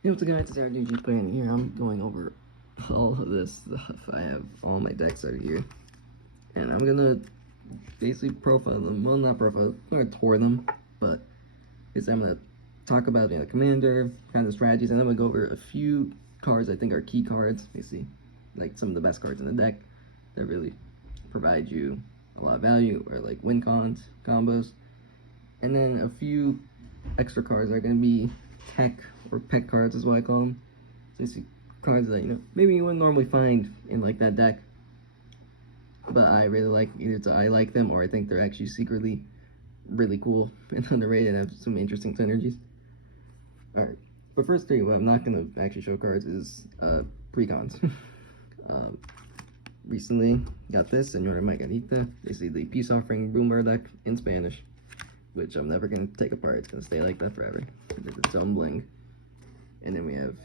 Hey, what's up guys, it's RDG playing here. I'm going over all of this stuff. I have all my decks out here. And I'm gonna basically profile them. Well, not profile, I'm gonna tour them. But I'm gonna talk about the commander, kind of strategies, and then we'll go over a few cards I think are key cards. Basically, like some of the best cards in the deck that really provide you a lot of value, or like win combos. And then a few extra cards are gonna be tech or pet cards is what I call them. So you see cards that maybe you wouldn't normally find in like that deck, but I really like. Either I like them or I think they're actually secretly really cool and underrated and have some interesting synergies. Alright, but first thing, what I'm not gonna actually show cards is precons. um, Recently got this, Senora Margarita. Basically the peace offering Boombar deck in Spanish, which I'm never gonna take apart. It's gonna stay like that forever. It's its own bling. And then we have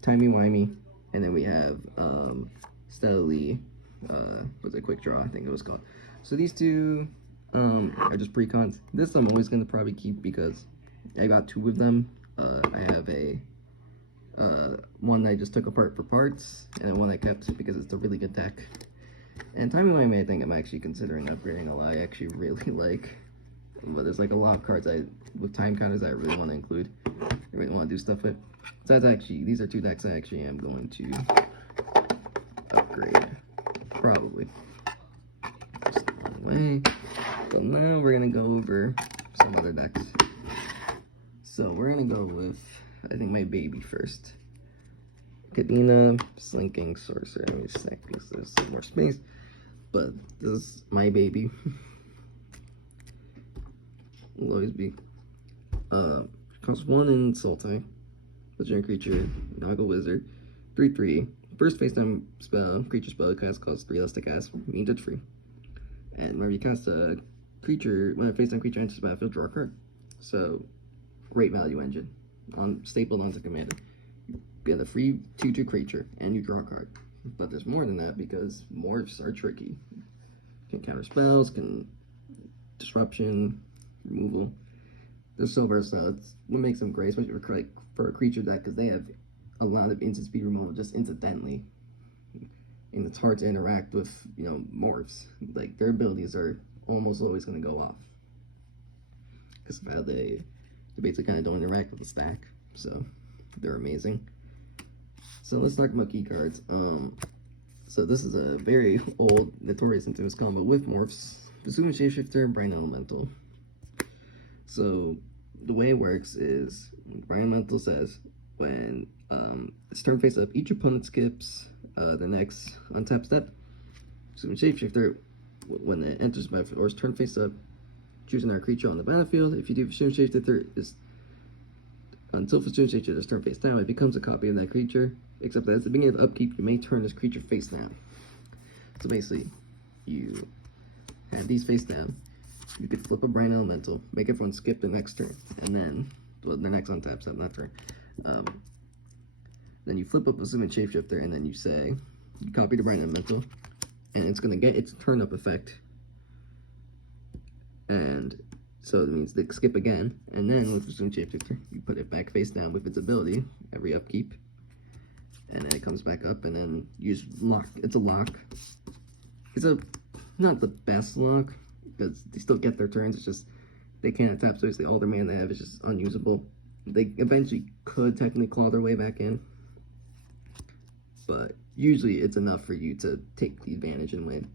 Timey Wimey, and then we have Steadily, was a quick draw, I think it was called. So these two are just precons. This I'm always gonna probably keep because I got two of them. I have a one I just took apart for parts, and then one I kept because it's a really good deck. And Timey Wimey, I think I'm actually considering upgrading a lot. I actually really like, but there's like a lot of cards with time counters I really want to include. I really want to do stuff with. So that's actually, these are two decks I actually am going to upgrade, probably. Just way. But now we're gonna go over some other decks. So we're gonna go with, I think, my baby first. Kadena, Slinking Sorcerer. Let me just think because there's some more space. But this is my baby. Will always be. Costs 1 in Sultai. Legendary creature, Naga Wizard. 3/3. First face time spell, creature spell cast costs 3 less to cast, mean touch free. And whenever you cast a creature, when a face time creature enters the battlefield, draw a card. So, great value engine. Stapled onto commander. You get a free 2/2 creature, and you draw a card. But there's more than that because morphs are tricky. Can counter spells, can disruption, removal. They're so versatile. It's what makes them great, especially for a creature deck, because they have a lot of instant speed removal just incidentally, and it's hard to interact with morphs. Like their abilities are almost always going to go off because of how they basically kind of don't interact with the stack. So they're amazing. So let's talk about key cards. So this is a very old Notorious Infamous combo with morphs. Pursuing Shapeshifter, Brain Elemental. So the way it works is Brain Elemental says when it's turn face up, each opponent skips the next untap step. So when Shapeshifter, when it enters the battlefield or is turned face up, choose another creature on the battlefield. If you do Pursuing Shapeshifter until Pursuing Shapeshifter is turned face down, it becomes a copy of that creature. Except that at the beginning of the upkeep, you may turn this creature face down. So basically, you have these face down. You could flip a Brain Elemental, make everyone skip the next turn, and then, well, the next untap step, not turn. Then you flip up Assuming Shapeshifter, and then you say, you copy the Brain Elemental, and it's going to get its turn up effect. And so it means they skip again, and then with Assuming Shapeshifter, you put it back face down with its ability every upkeep. And then it comes back up, and then you just lock. It's a lock. It's not the best lock, because they still get their turns. It's just they can't tap, so basically all their mana they have is just unusable. They eventually could technically claw their way back in, but usually it's enough for you to take the advantage and win.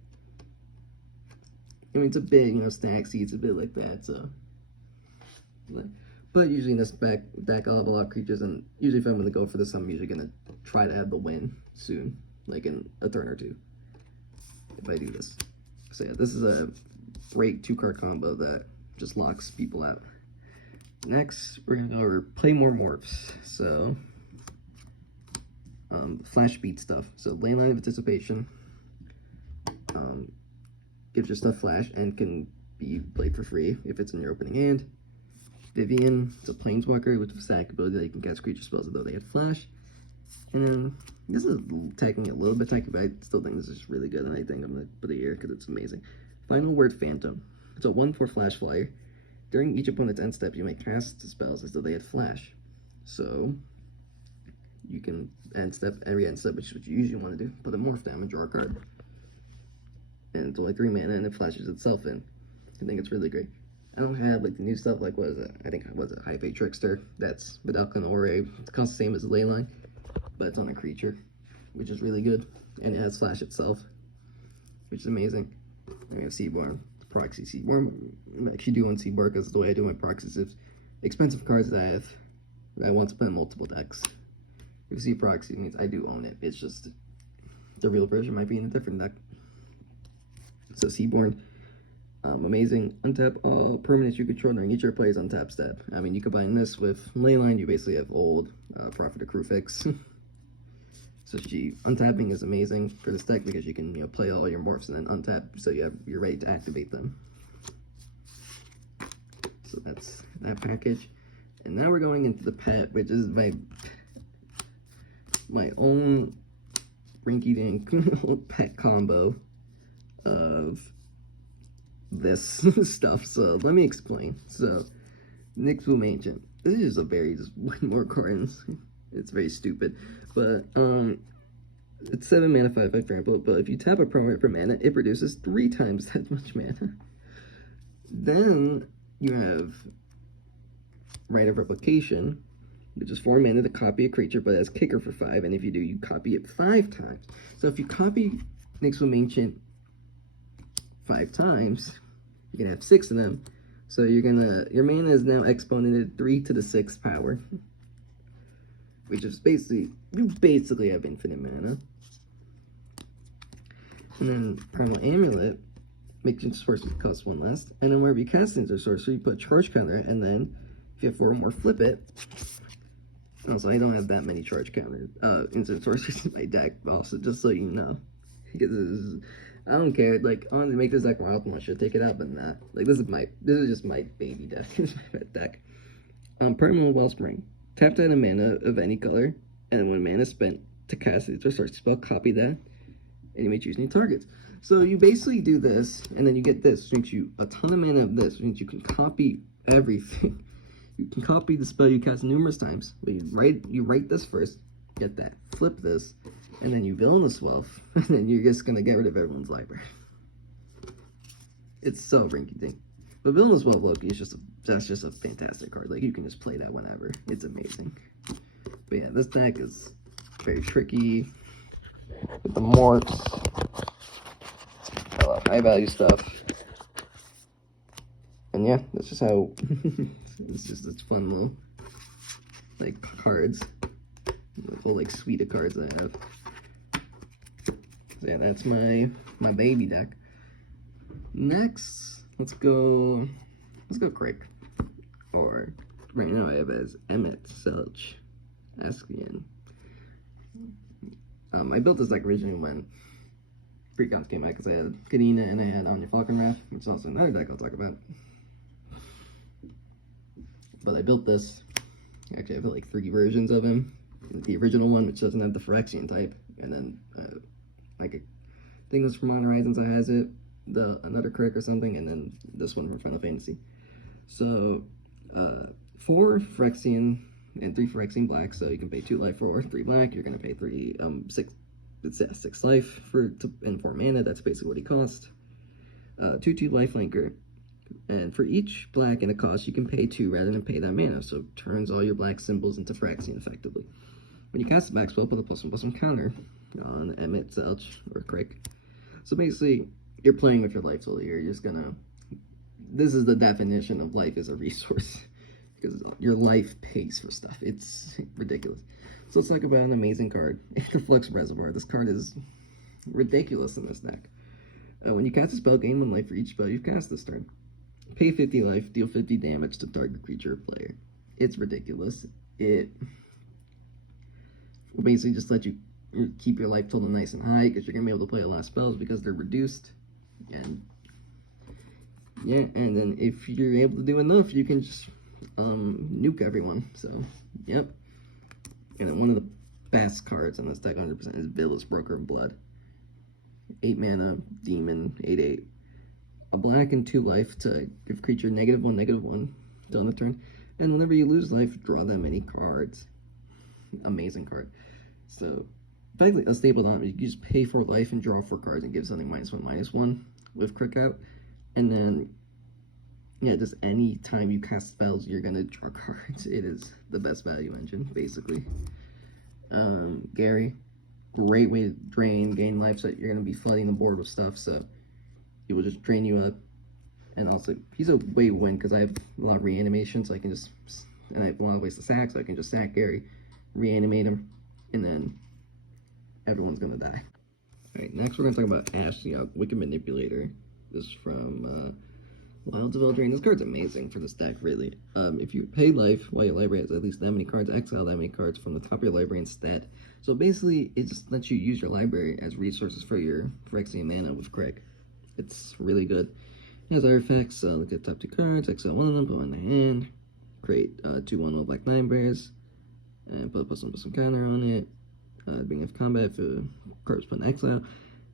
I mean, it's a bit, stack seeds, a bit like that, so. But usually in this deck I'll have a lot of creatures, and usually if I'm going to go for this, I'm usually going to try to have the win soon, like in a turn or two, if I do this. So yeah, this is a great 2-card combo that just locks people out. Next, we're going to go over play more morphs. So, flash speed stuff. So, Leyline of Anticipation gives your stuff flash and can be played for free if it's in your opening hand. Vivian, it's a planeswalker with a static ability that you can cast creature spells although they have flash. And then, this is technically a little bit techy, but I still think this is really good, and I think I'm going to put it here because it's amazing. Final Word Phantom. It's a 1/4 flash flyer. During each opponent's end step, you may cast spells as though they had flash. So, you can every end step, which is what you usually want to do, put a morph down and draw a card. And it's only 3 mana, and it flashes itself in. I think it's really great. I don't have like the new stuff, like what is it? I think it was a High Fate Trickster. That's Vidalcan Ore. It costs the same as the Leyline, but it's on a creature, which is really good. And it has flash itself, which is amazing. And we have Seaborn, Proxy Seaborn. I'm actually doing Seaborn because the way I do my proxies is expensive cards that I want to put in multiple decks. If you see Proxy, it means I do own it. It's just the real version might be in a different deck. So Seaborn, amazing. Untap all permanents you control during each of your play's untap step. I mean, you combine this with Leyline, you basically have old Prophet of Crufix. So untapping is amazing for this deck because you can play all your morphs and then untap, so you're ready to activate them. So that's that package. And now we're going into the pet, which is my own rinky-dink pet combo of this stuff. So let me explain. So Nyxbloom Ancient. This is just way more cards. It's very stupid, but it's 7 mana, 5/5 trample. But if you tap a permanent per mana, it produces 3 times that much mana. Then you have Rite of Replication, which is 4 mana to copy a creature, but has kicker for 5. And if you do, you copy it 5 times. So if you copy Nyxbloom Ancient 5 times, you can have 6 of them. So your mana is now exponented 3 to the 6th power. Which is you basically have infinite mana. And then Primal Amulet makes your sorcery cost 1 less. And then wherever you cast into sorcery, you put a charge counter, and then if you have 4 or more, flip it. Also, I don't have that many charge counters, instant sorceries in my deck, also, just so you know. Because I don't care, like, I want to make this deck more optimal, I should take it out, but not. Like, this is just my baby deck. This is my pet deck. Permanent Wellspring. Tap down a mana of any color, and when mana is spent to cast it or sorcery spell, copy that, and you may choose new targets. So you basically do this, and then you get this, which makes you a ton of mana of this, which means you can copy everything. You can copy the spell you cast numerous times, but you write this first, get that, flip this, and then you Villainous Wealth, and then you're just gonna get rid of everyone's library. It's so rinky-dink. But Villainous Wealth Loki is that's just a fantastic card. Like, you can just play that whenever. It's amazing. But yeah, this deck is very tricky with the morphs. I love high value stuff. And yeah, that's just how it's fun little like cards. The whole like suite of cards I have. So yeah, that's my baby deck. Next, let's go Crick. Or right now I have as Emmett, Selch, Askian. I built this deck originally when Precons came out because I had Kadena and I had Anya Falconwrath, which is also another deck I'll talk about. But I built this. Actually, I have like 3 versions of him. The original one, which doesn't have the Phyrexian type, and then like a thing was from Modern Horizons that has it, another Crick or something, and then this one from Final Fantasy. So 4 Phyrexian and 3 Phyrexian black, so you can pay 2 life for 3 black. You're gonna pay 6 life and 4 mana. That's basically what he cost. 2/2 lifelinker. And for each black and a cost, you can pay 2 rather than pay that mana, so it turns all your black symbols into Phyrexian effectively. When you cast a back spell, put a +1/+1 counter on Emmett, Selch, or Crick. So basically, you're playing with your life total. You're just gonna... This is the definition of life as a resource. Because your life pays for stuff. It's ridiculous. So let's talk about an amazing card. The Flux Reservoir. This card is ridiculous in this deck. When you cast a spell, gain 1 life for each spell you've cast this turn. Pay 50 life, deal 50 damage to target creature or player. It's ridiculous. It will basically just let you keep your life total nice and high because you're going to be able to play a lot of spells because they're reduced. And yeah, and then if you're able to do enough, you can just nuke everyone. So, yep. And then one of the best cards in this deck 100% is Village Broker of Blood. 8 mana, demon, 8/8. A black and 2 life to give creature -1/-1 till the turn. And whenever you lose life, draw that many cards. Amazing card. So, basically, a stable dom, you just pay for life and draw 4 cards and give something -1/-1 with Crick out. And then, yeah, just any time you cast spells, you're gonna draw cards. It is the best value engine, basically. Gary, great way to gain life, so you're gonna be flooding the board with stuff, so he will just drain you up. And also, he's a way to win because I have a lot of reanimation, so I can just, and I have a lot of ways to sack, so I can just sack Gary, reanimate him, and then everyone's gonna die. Alright, next we're gonna talk about Ashley, Wicked Manipulator. This is from Wilds of Eldraine. This card's amazing for this deck, really. If you pay life while your library has at least that many cards, exile that many cards from the top of your library instead. So basically, it just lets you use your library as resources for your Phyrexian mana with Crick. It's really good. It has artifacts, look at the top 2 cards, exile one of them, put one in the hand, create 2/1 Black Nightmares, and put some counter on it. Beginning of combat, if a card is put in exile.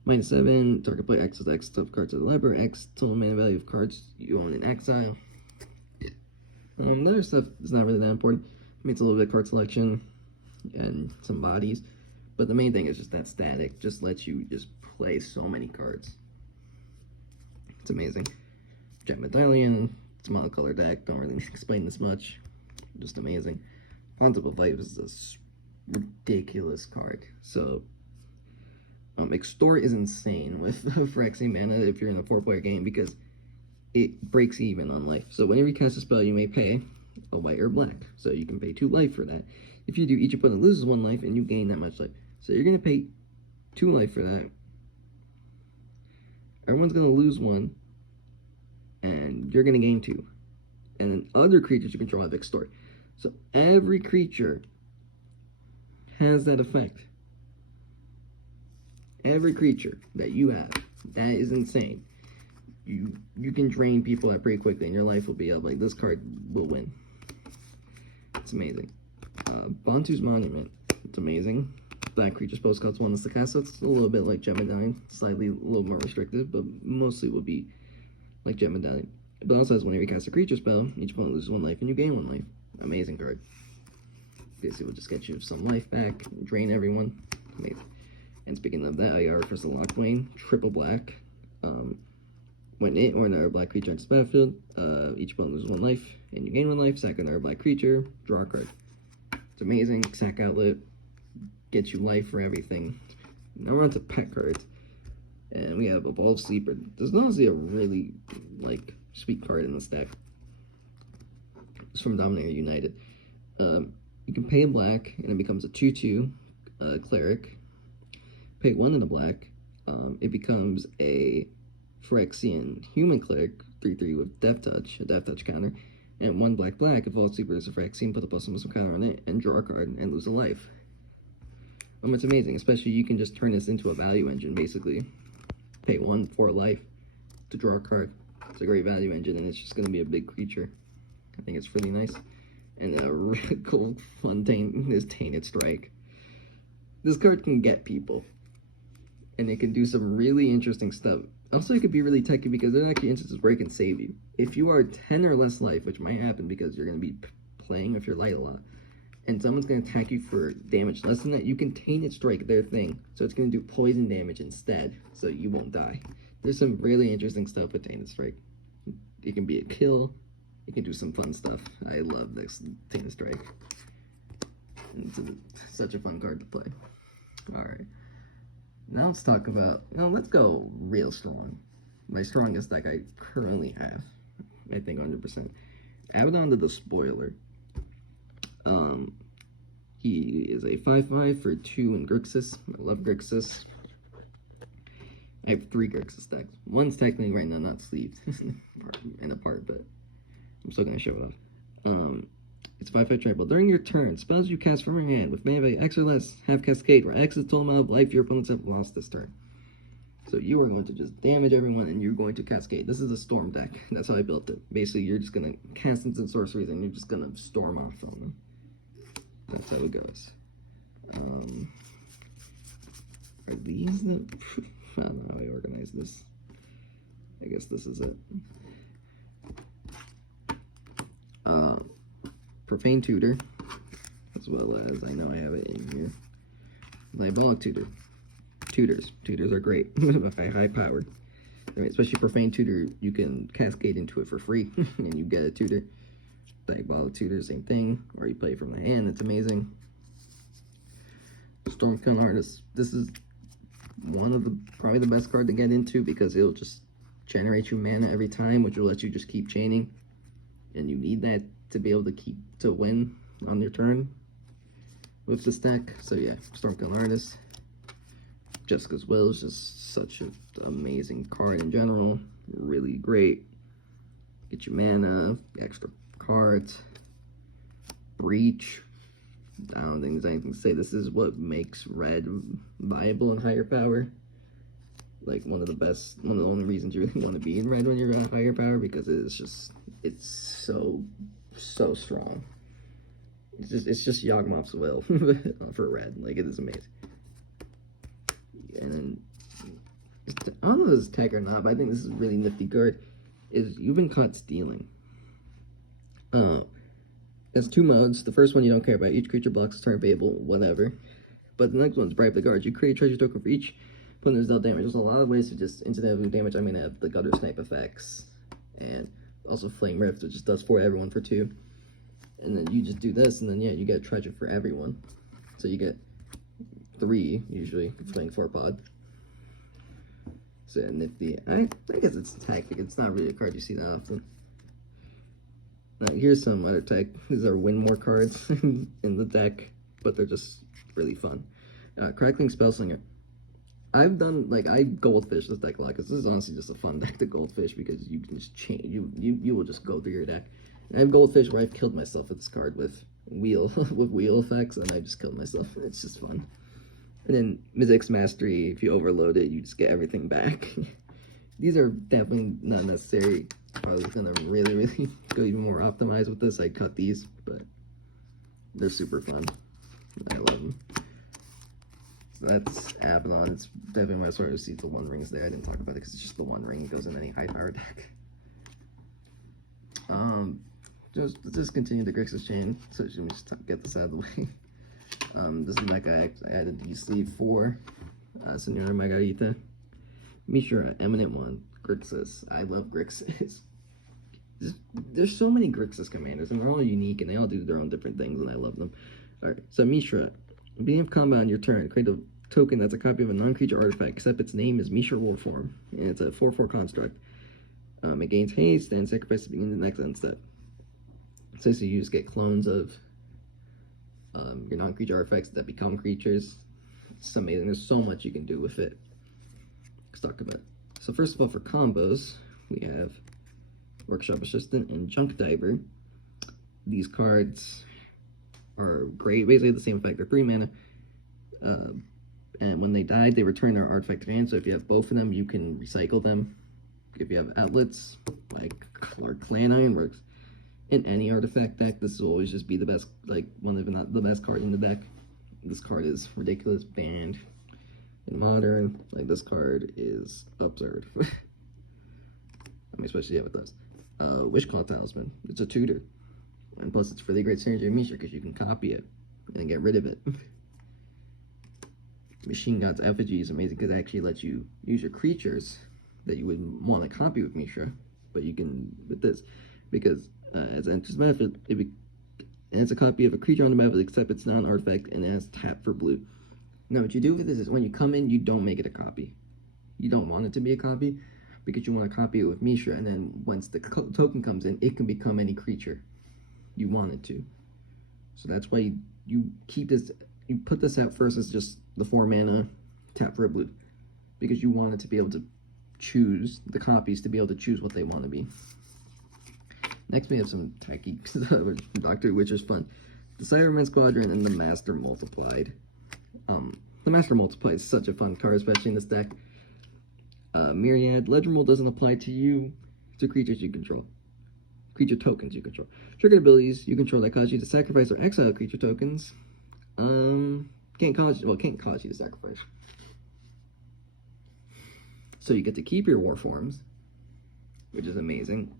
-7, target player access X top cards of the library, X total mana value of cards you own in exile. The other stuff is not really that important. It makes a little bit of card selection and some bodies, but the main thing is just that static just lets you just play so many cards. It's amazing. Jet Medallion, it's a monocolor deck, don't really explain this much, just amazing. Font of Life is this ridiculous card, so Extort is insane with Phyrexian mana if you're in a 4-player game because it breaks even on life. So whenever you cast a spell, you may pay a white or black. So you can pay 2 life for that. If you do, each opponent loses 1 life and you gain that much life. So you're going to pay 2 life for that. Everyone's going to lose 1. And you're going to gain 2. And then other creatures you control have Extort. So every creature has that effect. Every creature that you have, that is insane. You can drain people out pretty quickly and your life will be up. Like, this card will win. It's amazing. Bantu's Monument, it's amazing. Black creature spells cost 1 less to cast, so it's a little bit like Jet Medallion, slightly a little more restrictive, but mostly will be like Jet Medallion. But also has whenever you cast a creature spell, each opponent loses 1 life and you gain 1 life. Amazing card. Basically will just get you some life back, drain everyone. Amazing. And speaking of that, Ayara Crystal Locthwain, triple black. When it or another black creature enters the battlefield, each opponent loses 1 life, and you gain 1 life, sack another black creature, draw a card. It's amazing, sack outlet, gets you life for everything. Now we're on to pet cards. And we have Evolved Sleeper. This is honestly a really, sweet card in this deck. It's from Dominator United. You can pay a black, and it becomes a 2/2 cleric. Pay 1 in a black, it becomes a Phyrexian human cleric, 3/3 with Death Touch, a Death Touch counter, and 1 black, Evolved Sleeper is a Phyrexian, put a +1/+1 counter on it, and draw a card, and lose a life. It's amazing, especially you can just turn this into a value engine, basically. Pay 1 for a life to draw a card. It's a great value engine, and it's just going to be a big creature. I think it's really nice. And a really cool, fun thing is Tainted Strike. This card can get people. And it can do some really interesting stuff. Also, it could be really techy because there are actually instances where it can save you. If you are 10 or less life, which might happen because you're going to be playing if you're light a lot, and someone's going to attack you for damage less than that, you can Tainted Strike their thing. So it's going to do poison damage instead, so you won't die. There's some really interesting stuff with Tainted Strike. It can be a kill. It can do some fun stuff. I love this Tainted Strike. It's such a fun card to play. Alright. Now let's talk about, let's go real strong. My strongest deck I currently have. I think 100%. Abaddon the Despoiler. He is a 5/5 for 2 in Grixis. I love Grixis. I have 3 Grixis decks. One's technically right now not sleeved and apart, but I'm still going to show it off. It's 5/5 trample. During your turn, spells you cast from your hand with mana value X or less have Cascade, where X is the total amount of life your opponents have lost this turn. So you are going to just damage everyone, and you're going to Cascade. This is a Storm deck. That's how I built it. Basically, you're just going to cast instant sorceries, and you're just going to storm off on them. That's how it goes. Are these the... I don't know how I organize this. I guess this is it. Profane Tutor. as well as, I know I have it in here, Diabolic Tutor. Tutors. Tutors are great. High powered. Especially Profane Tutor, you can cascade into it for free, and you get a tutor. Diabolic Tutor, same thing. Or you play from the hand, it's amazing. Stormcun Artist. This is one of the, probably the best card to get into, because it'll just generate you mana every time, which will let you just keep chaining. And you need that to be able to win on your turn with this deck. So yeah, Stormcun Artist. Jessica's Will is just such an amazing card in general. Really great. Get you mana, extra cards. Breach. I don't think there's anything to say. This is what makes red viable and higher power. Like one of the only reasons you really want to be in red when you're at higher power, because it's so strong. It's just Yawgmoth's Will for red. Like, it is amazing. And then, I don't know if this is tech or not, but I think this is a really nifty card. Is You've Been Caught Stealing. There's 2 modes. The first one you don't care about. Each creature blocks turn payable, whatever. But the next one's Bribe the Guards. You create a treasure token for each opponent who's dealt damage. There's a lot of ways to just incidentally damage. I mean, I have the Gutter Snipe effects, and also Flame Rift, which just does for everyone for 2. And then you just do this, and then yeah, you get a treasure for everyone. So you get 3 usually playing 4 pod. So nifty. I guess it's tactic. It's not really a card you see that often. Now here's some other tech. These are win more cards in the deck, but they're just really fun. Crackling Spellslinger. I've done, like, I goldfish this deck a lot, because this is honestly just a fun deck to goldfish, because you can just change, you will just go through your deck. And I have goldfish where I've killed myself with this card with wheel effects, and I just killed myself. It's just fun. And then Mizzix Mastery, if you overload it, you just get everything back. These are definitely not necessary. Probably gonna really go even more optimized with this. I cut these, but they're super fun. I love them. So that's Abaddon. It's definitely my sort of see the One Rings there. I didn't talk about it because it's just the One Ring. It goes in any high power deck. Just continue the Grixis chain. So let me just get this out of the way. This is the deck I added DC for Senora Margarita. Mishra, Eminent One, Grixis. I love Grixis. There's so many Grixis commanders, and they're all unique, and they all do their own different things, and I love them. Alright, so Mishra. Beginning of combat on your turn, create a token that's a copy of a non-creature artifact, except its name is Mishra Warform, and it's a 4/4 construct. It gains haste, and sacrifice to begin the next end step. So you just get clones of your non-creature artifacts that become creatures. It's amazing. There's so much you can do with it. Let's talk about it. So first of all, for combos, we have Workshop Assistant and Junk Diver. These cards are great. Basically the same effect. They're 3 mana. And when they die, they return their artifact to hand. So if you have both of them, you can recycle them. If you have outlets, like Clark Clan Ironworks, in any artifact deck, this will always just be the best, like, one of the best card in the deck. This card is ridiculous. Banned. In Modern, like, this card is absurd. I mean, especially with this. Wishclaw Talisman. It's a tutor. And plus, it's really great synergy with Mishra, because you can copy it and then get rid of it. Machine God's Effigy is amazing, because it actually lets you use your creatures that you would want to copy with Mishra, but you can with this, because as an enters benefit, it's a copy of a creature on the battlefield, except it's not an artifact, and it has tap for blue. Now, what you do with this is when you come in, you don't make it a copy. You don't want it to be a copy, because you want to copy it with Mishra, and then once the token comes in, it can become any creature you want it to. So that's why you keep this, you put this out first as just the 4 mana tap for a blue, because you want it to be able to choose the copies, to be able to choose what they want to be. Next we have some tacky Dr. Witcher's fun. The Cyberman Squadron and the Master Multiplied. The Master Multiplied is such a fun card, especially in this deck. Myriad. Legend Roll doesn't apply to you, to creatures you control. Creature tokens you control. Triggered abilities you control that cause you to sacrifice or exile creature tokens. Can't cause you to sacrifice. So you get to keep your war forms, which is amazing.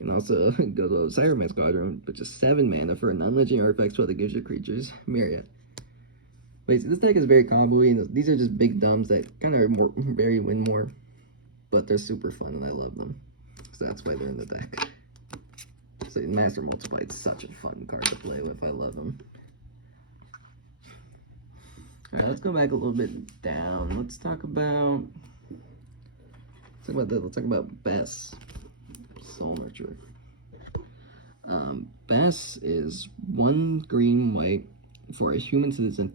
You can also go to Cyberman Squadron, which is 7 mana for a non-legendary artifact spell that gives your creatures Myriad. Wait, so this deck is very combo-y. These are just big dumbs that kind of more vary win more, but they're super fun and I love them. So that's why they're in the deck. So Master Multiply is such a fun card to play with. I love them. Alright, let's go back a little bit down. Let's talk about that. Let's talk about Bess, Soul Nurturer. Bess is 1 green white for a human citizen.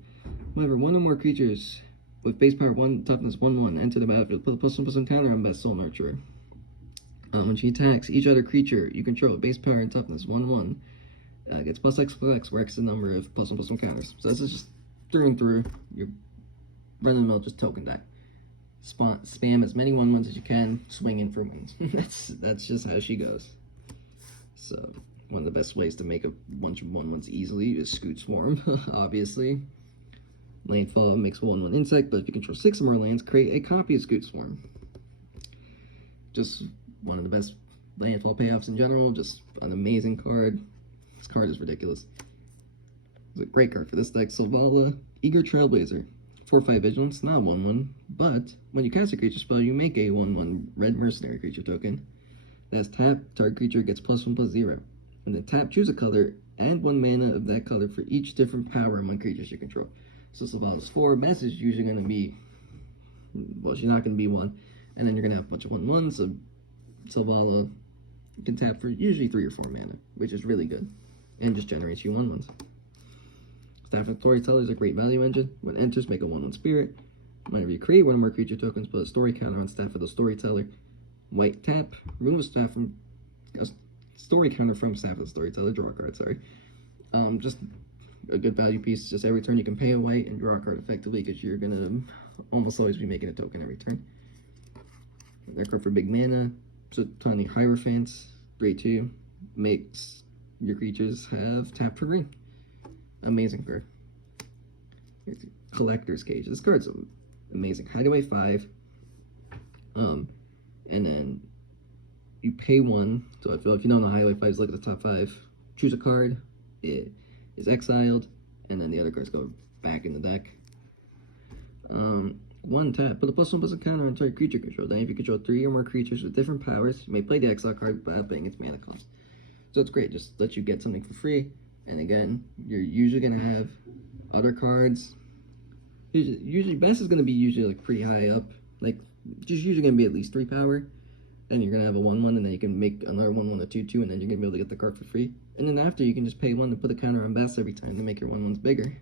Whenever one or more creatures with base power 1, toughness 1/1 enter the battlefield, put a +1/+1 counter on Bess Soul Nurturer. When she attacks each other creature you control with base power and toughness 1/1, gets +X/+X, where X is the number of +1/+1 counters. So this is just through and through your run-of-the-mill just token deck. Spam as many 1/1s as you can, swing in for wins. that's just how she goes. So one of the best ways to make a bunch of 1/1s easily is Scute Swarm, obviously. Landfall makes a 1/1 insect, but if you control 6 or more lands, create a copy of Scute Swarm. Just one of the best landfall payoffs in general, just an amazing card. This card is ridiculous. It's a great card for this deck. Selvala, Eager Trailblazer. 4/5 Vigilance, not 1/1, but when you cast a creature spell, you make a 1/1 red mercenary creature token. That's tap, target creature gets +1/+0. And then tap, choose a color, add 1 mana of that color for each different power among creatures you control. So Selvala's 4, Bess is usually going to be, well, she's not going to be 1. And then you're going to have a bunch of 1/1s, so Selvala can tap for usually 3 or 4 mana, which is really good. And just generates you 1/1s. Staff of Storyteller is a great value engine. When it enters, make a 1/1 spirit. Whenever you create 1 or more creature tokens, put a story counter on Staff of the Storyteller. White tap, remove a staff from a story counter from Staff of the Storyteller, draw a card, sorry. Just a good value piece. Just every turn you can pay a white and draw a card effectively, because you're gonna almost always be making a token every turn. That card for big mana, so Tiny Hierophants, 3/2, makes your creatures have tap for green. Amazing card. Collector's Cage. This card's amazing. Hideaway 5. And then you pay 1. So if you don't know Hideaway 5, look at the top 5. Choose a card. It is exiled, and then the other cards go back in the deck. 1 tap. Put a +1/+1 counter on target creature control. Then if you control 3 or more creatures with different powers, you may play the exile card without paying its mana cost. So it's great. Just let you get something for free. And again, you're usually going to have other cards. Usually Bess is going to be usually like pretty high up. Like, just usually going to be at least 3 power. Then you're going to have a 1/1, and then you can make another 1/1, a 2/2, and then you're going to be able to get the card for free. And then after, you can just pay 1 to put a counter on Bess every time to make your 1/1s bigger.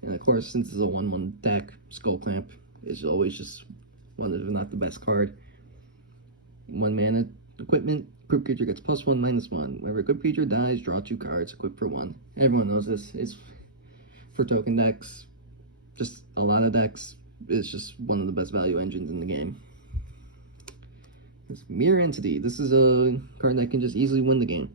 And of course, since it's a 1/1 deck, Skull Clamp is always just one of, if not the best card. 1 mana equipment. Equipped creature gets +1/-1. Whenever equipped creature dies, draw 2 cards. Equip for 1. Everyone knows this. It's for token decks. Just a lot of decks. It's just one of the best value engines in the game. This Mirror Entity. This is a card that can just easily win the game.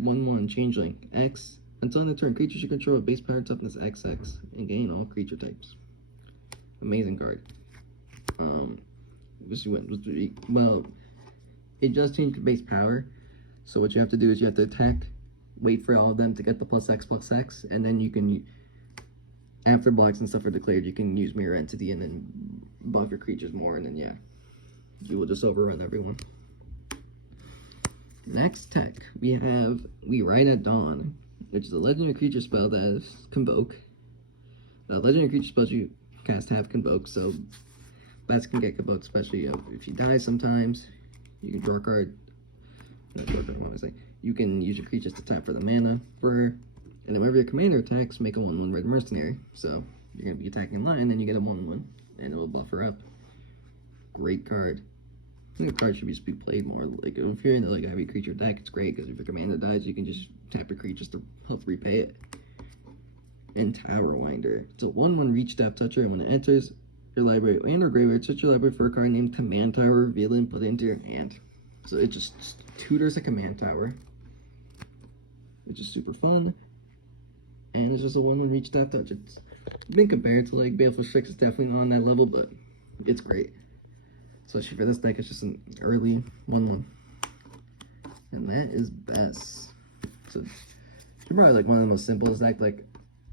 1/1 Changeling. X. Until end of turn, creatures you control have base power toughness XX and gain all creature types. Amazing card. Well, it does change the base power. So what you have to do is you have to attack, wait for all of them to get the +X/+X, and then you can, after blocks and stuff are declared, you can use Mirror Entity and then buff your creatures more, and then yeah, you will just overrun everyone. Next tech, we Ride at Dawn, which is a legendary creature spell that is Convoke. Legendary creature spells you cast have Convoke, so bats can get Convoked, especially if you die sometimes. You can draw a card. Not draw a card, what am I saying? You can use your creatures to tap for the mana for, and then whenever your commander attacks, make a 1/1 red mercenary. So you're gonna be attacking line, then you get a 1/1, and it will buffer up. Great card. I think the card should just be played more. Like if you're in like a heavy creature deck, it's great because if your commander dies, you can just tap your creatures to help repay it. And Tower Winder. It's a 1/1 reach tap toucher, and when it enters your library and or graveyard, search your library for a card named Command Tower, reveal it, and put it into your hand. So it just tutors a Command Tower, which is super fun. And it's just a 1/1 reach tap touch. It's been compared to like Baleful Strix, it's definitely not on that level, but it's great. Especially for this deck, it's just an early 1/1. And that is Bess. So she's probably like one of the most simplest decks. Like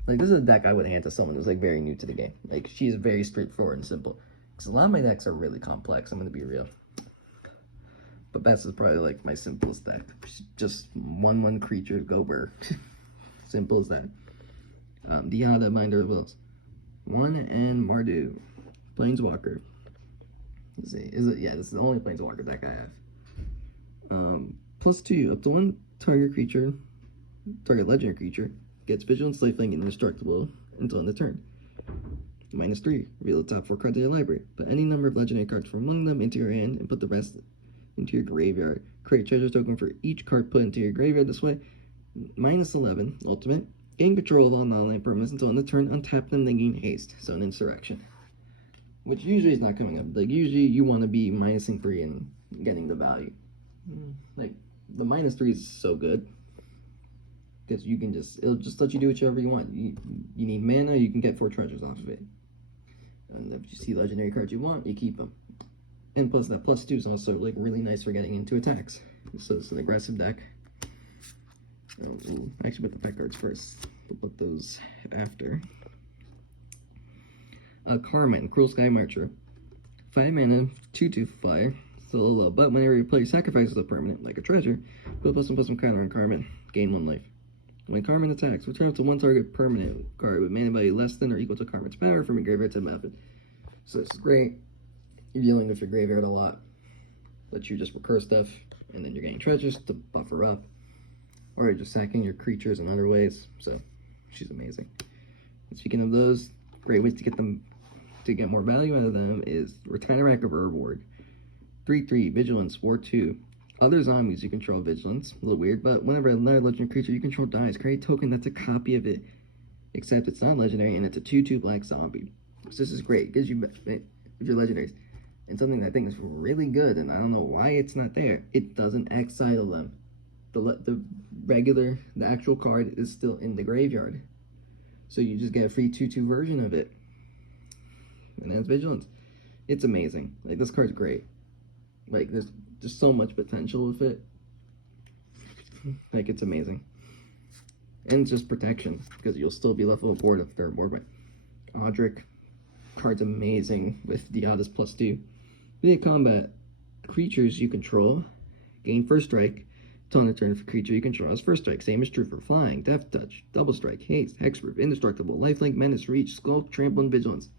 this is a deck I would hand to someone who's like very new to the game. Like she's very straightforward and simple. Because a lot of my decks are really complex, I'm gonna be real. But Bess is probably like my simplest deck. Just 1/1 creature, go burr. Simple as that. Diada, Minder of Wills. 1 and Mardu. Planeswalker. Let's see. Yeah, this is the only Planeswalker deck I have. +2. Up to 1 target legendary creature, gets Vigilance, Lifelink, and Indestructible until end of turn. -3. Reveal the top 4 cards of your library. Put any number of legendary cards from among them into your hand and put the rest into your graveyard. Create treasure token for each card put into your graveyard this way. -11. Ultimate. Gain control of all non-land permanents until end of turn. Untap them, then gain haste. So an Insurrection. Which usually is not coming up. Like, usually you want to be -3 and getting the value. Like, the -3 is so good. Because you can it'll just let you do whichever you want. You need mana, you can get 4 treasures off of it. And if you see legendary cards you want, you keep them. And plus that +2 is also like really nice for getting into attacks. So it's an aggressive deck. We'll actually put the pet cards first. We'll put those after. Carmine, Cruel Sky Marcher. 5 mana, 2/2 fire. Still a little low, but whenever you play sacrifices a permanent, like a treasure, put +1/+1 counter on Carmine. Gain 1 life. When Carmine attacks, return up to 1 target permanent card with mana value less than or equal to Carmine's power from your graveyard to battlefield. So this is great. You're dealing with your graveyard a lot. Let you just recur stuff, and then you're getting treasures to buffer up. Or you're just sacking your creatures in other ways. So she's amazing. And speaking of those, great ways to get more value out of them is Tyrannus of Reward. 3/3, Vigilance, War 2. Other zombies you control Vigilance. A little weird, but whenever another legendary creature you control dies, create a token that's a copy of it. Except it's not legendary and it's a 2/2 black zombie. So this is great. It gives you with your legendaries. And something that I think is really good, and I don't know why it's not there, it doesn't exile them. The actual card is still in the graveyard. So you just get a free 2/2 version of it. And that's Vigilance. It's amazing. Like, this card's great. Like, there's just so much potential with it. Like, it's amazing. And it's just protection, because you'll still be left with a board if they're board by Audric. Card's amazing with Diada's +2. Via combat, creatures you control gain 1st strike. Till end of turn for creature you control as 1st strike. Same is true for flying, death touch, double strike, haste, hexproof, indestructible, lifelink, menace, reach, skulk, trample, and vigilance.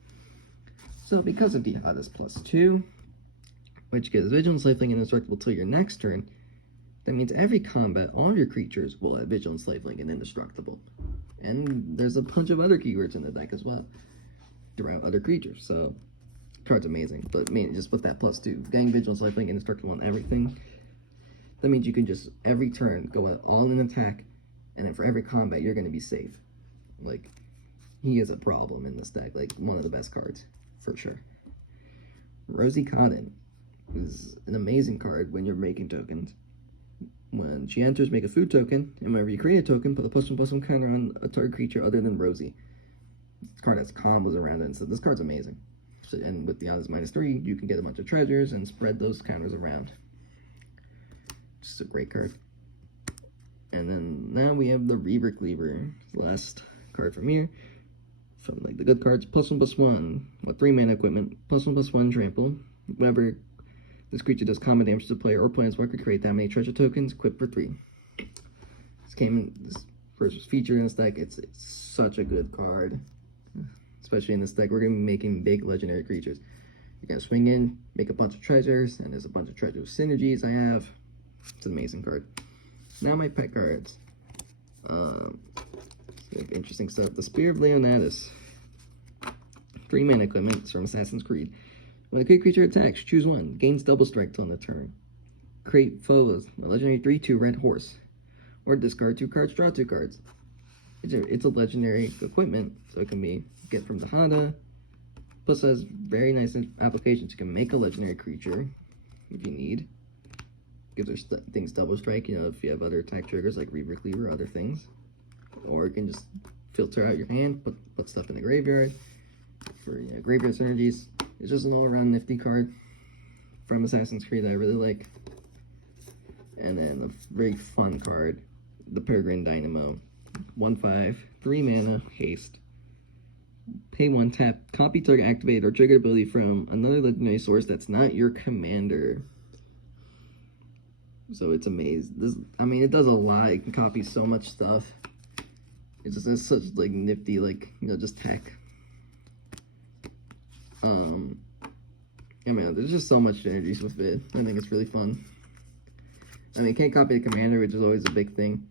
So because of Diada's +2, which gives vigilance, lifelink, and indestructible till your next turn, that means every combat, all of your creatures will have vigilance, lifelink, and indestructible. And there's a bunch of other keywords in the deck as well throughout other creatures. So card's amazing. But man, just with that +2, getting vigilance, lifelink, and indestructible on everything. That means you can just, every turn, go all in attack, and then for every combat, you're going to be safe. Like, he is a problem in this deck. Like, one of the best cards, for sure. Rosie Cotton is an amazing card when you're making tokens. When she enters, make a food token, and whenever you create a token, put a +1/+1 counter on a target creature other than Rosie. This card has combos around it, so this card's amazing. So, and with Diada's -3, you can get a bunch of treasures and spread those counters around. Just a great card. And then now we have the Reaver Cleaver, last card from here. From like the good cards, +1/+1 with 3 mana equipment, +1/+1 trample. Whenever this creature does combat damage to the player or planeswalker, create that many treasure tokens, equipped for 3. This first feature in this deck. It's such a good card, especially in this deck. We're gonna be making big legendary creatures. You're gonna swing in, make a bunch of treasures, and there's a bunch of treasure synergies I have. It's an amazing card. Now my pet cards. Interesting stuff. The Spear of Leonatus. 3 mana equipment. It's from Assassin's Creed. When a creature attacks, choose 1. Gains double strike till end of turn. Create foes. A legendary 3/2 red horse. Or discard 2 cards, draw 2 cards. It's a legendary equipment, so it can be get from Dihada. Plus has very nice applications. You can make a legendary creature if you need. Gives her things double strike, you know, if you have other attack triggers like Reaver Cleaver or other things. Or you can just filter out your hand, put stuff in the graveyard for graveyard synergies. It's just an all-around nifty card from Assassin's Creed that I really like. And then a very fun card, the Peregrine Dynamo. 1/5, 3 mana, haste. Pay 1, tap, copy target activate or trigger ability from another legendary source that's not your commander. So it's amazing. This, I mean, it does a lot. It can copy so much stuff. It just has such like nifty, like, you know, just tech. Yeah, man, there's just so much synergies with it. I think it's really fun. I mean, can't copy the commander, which is always a big thing.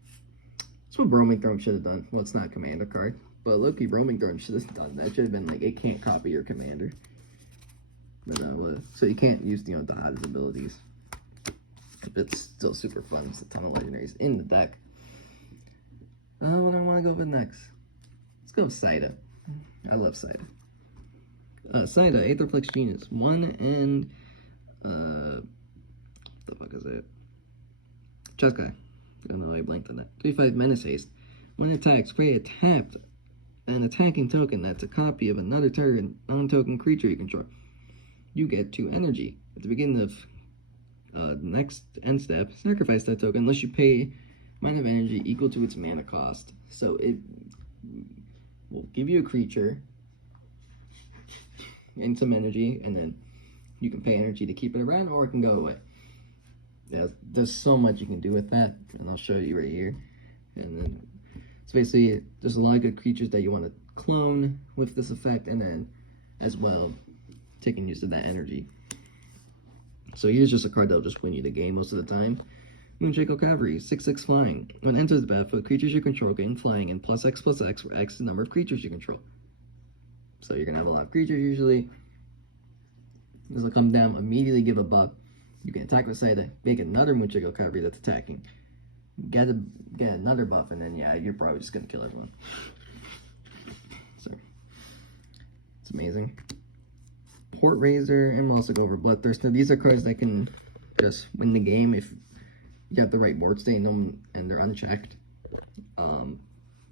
That's what Roaming Throne should have done. Well, it's not a commander card, but low-key, Roaming Throne should have done that. Should have been like, it can't copy your commander. But so you can't use, you know, Dod's abilities. But it's still super fun. There's a ton of legendaries in the deck. What do I want to go with next? Let's go with Saida. I love Saida. Saida, Aetherflex Genius. 1 and, what the fuck is it? Jeskai. I don't know, I blanked on that. 3/5 Menace Haste. When it attacks, create a tapped an attacking token that's a copy of another target non-token creature you control. You get 2 energy. At the beginning of the next end step, sacrifice that token unless you pay amount of energy equal to its mana cost. So it will give you a creature and some energy, and then you can pay energy to keep it around, or it can go away. Yeah, there's so much you can do with that, and I'll show you right here. And then, so basically, there's a lot of good creatures that you want to clone with this effect, and then, as well, taking use of that energy. So here's just a card that'll just win you the game most of the time. Moonshackle Cavalry, 6/6 flying. When it enters the battlefield, creatures you control gain flying and +X for X the number of creatures you control. So you're gonna have a lot of creatures usually. This will come down, immediately give a buff. You can attack with Saida, make another Moonshackle Cavalry that's attacking. Get another buff, and then yeah, you're probably just gonna kill everyone. So it's amazing. Port Razor, and we'll also go over Bloodthirst. Now these are cards that can just win the game if you have the right board state and they're unchecked. Port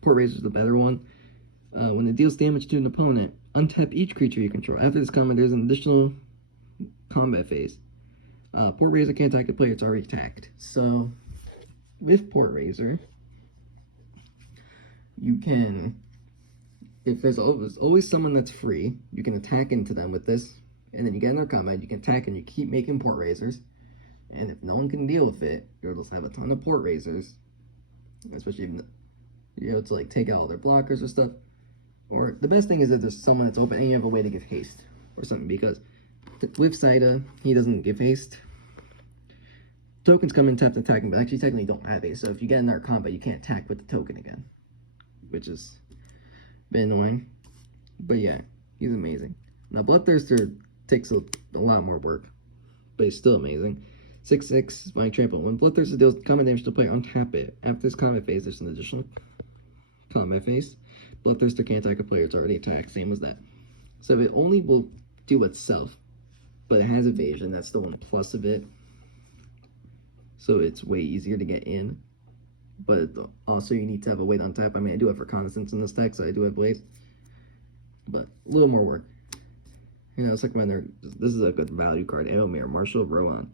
Razor is the better one. When it deals damage to an opponent, untap each creature you control. After this combat, there's an additional combat phase. Port Razor can't attack a player it's already attacked. So with Port Razor, you can, if there's always someone that's free, you can attack into them with this, and then you get in their combat, you can attack and you keep making Port Razors. And if no one can deal with it, you'll just have a ton of Port Razors, especially if, you know, to like take out all their blockers or stuff. Or the best thing is that there's someone that's open and you have a way to give haste or something, because with Saida, he doesn't give haste. Tokens come in tapped attacking, but actually technically don't have haste. So if you get in their combat, you can't attack with the token again, which is a bit annoying. But yeah, he's amazing. Now Bloodthirster takes a lot more work, but he's still amazing. 6/6 Flying Trample. When Bloodthirster deals combat damage to the player, untap it. After this combat phase, there's an additional combat phase. Bloodthirster can't attack a player it's already attacked, same as that. So it only will do itself, but it has evasion. That's the one plus of it. So it's way easier to get in. But also you need to have a way to untap. I mean, I do have Reconnaissance in this deck, so I do have Blaze. But a little more work. You know, it's like when this is a good value card. Eomer, Marshal of Rohan.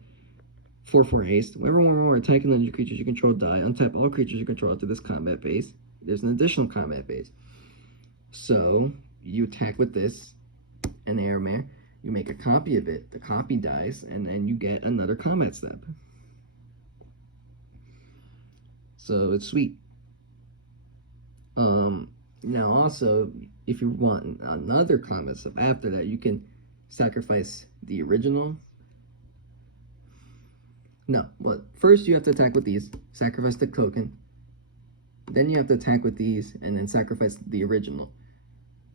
4/4 haste. Whenever one or more attacking legendary creatures you control die, untap all creatures you control after this combat phase. There's an additional combat phase. So you attack with this, and Eomer, you make a copy of it. The copy dies, and then you get another combat step. So it's sweet. Now also, if you want another combat step after that, you can sacrifice the original. No, but first you have to attack with these, sacrifice the token. Then you have to attack with these, and then sacrifice the original.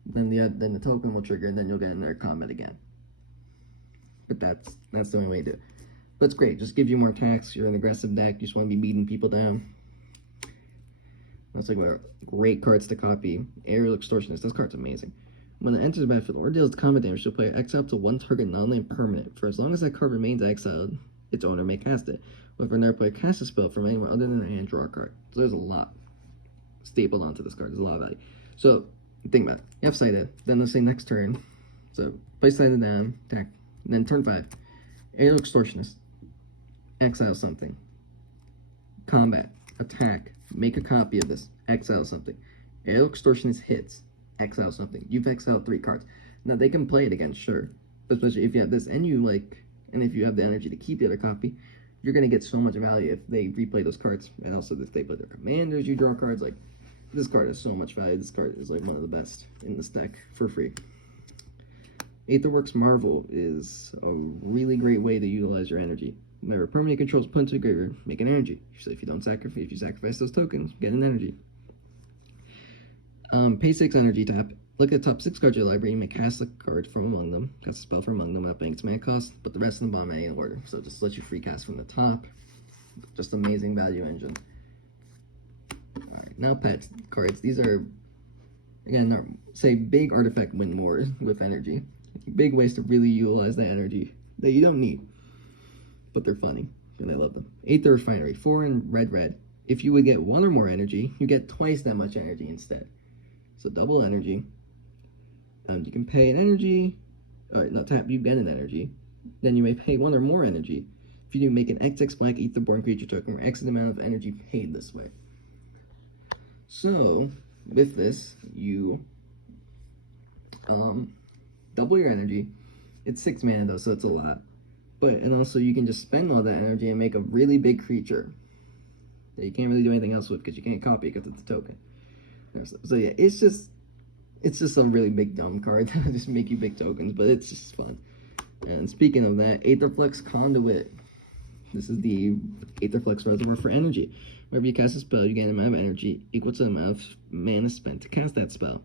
Then the token will trigger, and then you'll get another combat again. But that's the only way to do it. But it's great, just gives you more attacks. You're an aggressive deck, you just want to be beating people down. That's like great cards to copy. Aerial Extortionist, this card's amazing. When it enters the battlefield or deals combat damage to a player, exile up to one target non-land permanent. For as long as that card remains exiled, its owner may cast it. Whenever another player casts a spell from anywhere other than a hand, draw a card. So there's a lot stapled onto this card. There's a lot of value. So think about it. You have Saida. Then let's say next turn. So place Saida down, attack. And then turn 5. Aerial Extortionist. Exile something. combat, attack, make a copy of this, exile something. Aerial Extortionist hits, exile something. You've exiled 3 cards. Now they can play it again, sure. Especially if you have this and and if you have the energy to keep the other copy, you're gonna get so much value if they replay those cards. And also if they play their commanders, you draw cards. Like, this card has so much value. This card is like one of the best in this deck for free. Aetherworks Marvel is a really great way to utilize your energy. Whenever permanent controls put into a graveyard, make an energy. So if you sacrifice those tokens, get an energy. Pay 6 energy tap. Look at the top 6 cards of your library. You may cast a card from among them. Cast a spell from among them without paying its mana cost, but the rest of the bottom in order. So just let you free cast from the top. Just amazing value engine. Alright, now pet cards. These are, again, say big artifact win more with energy. Big ways to really utilize that energy that you don't need, but they're funny and I love them. Aether Refinery, 4 in red. If you would get 1 or more energy, you get twice that much energy instead. So double energy. You can pay an energy. Not tap, you get an energy. Then you may pay 1 or more energy. If you do, make an XX black Aetherborn creature token or X amount of energy paid this way. So with this, you double your energy. It's 6 mana though, so it's a lot. And also you can just spend all that energy and make a really big creature that you can't really do anything else with because you can't copy it because it's a token. So yeah, it's just a really big dumb card that just make you big tokens, but it's just fun. And speaking of that, Aetherflux Conduit. This is the Aetherflux Reservoir for energy. Whenever you cast a spell, you gain an amount of energy equal to the amount of mana spent to cast that spell.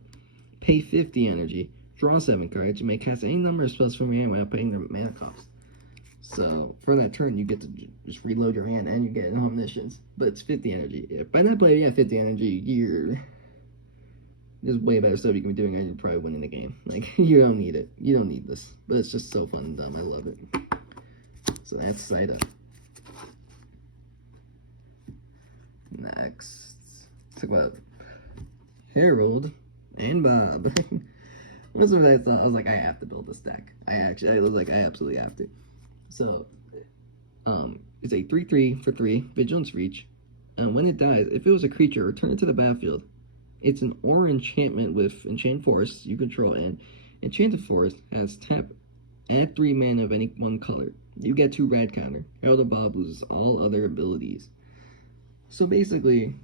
Pay 50 energy. Draw 7 cards. You may cast any number of spells from your hand without paying their mana cost. So for that turn, you get to just reload your hand and you get an Omniscience. But it's 50 energy. If by that play, you have 50 energy, there's way better stuff you can be doing and you're probably winning the game. Like, you don't need it. You don't need this. But it's just so fun and dumb. I love it. So that's Saida. Next, let's talk about Harold and Bob. Once I thought, I was like, I have to build this deck. I was like, I absolutely have to. So, it's a 3/3 for 3 Vigilance Reach. And when it dies, if it was a creature, return it to the battlefield. It's an aura enchantment with Enchant Forest you control, and Enchanted Forest has tap, add 3 mana of any one color. You get 2 rad counter. Harold of Bob loses all other abilities. So basically,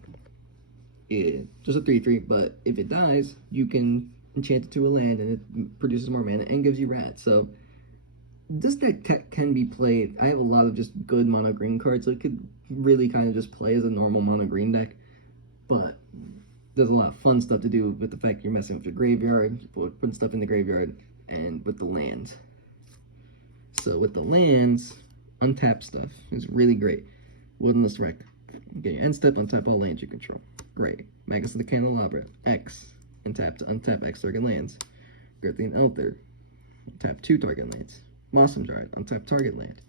it's just a 3/3, but if it dies, you can enchant it to a land and it produces more mana and gives you rad. So this deck can be played. I have a lot of just good mono green cards, so it could really kind of just play as a normal mono green deck. But there's a lot of fun stuff to do with the fact you're messing with your graveyard, putting stuff in the graveyard, and with the lands. So with the lands, untap stuff is really great. Woodlands Wreck. Get your end step, untap all lands you control. Great. Magus of the Candelabra. X. And tap to untap X target lands. Girthian Elder. Tap 2 target lands. Mossum Dryad. Untap target land.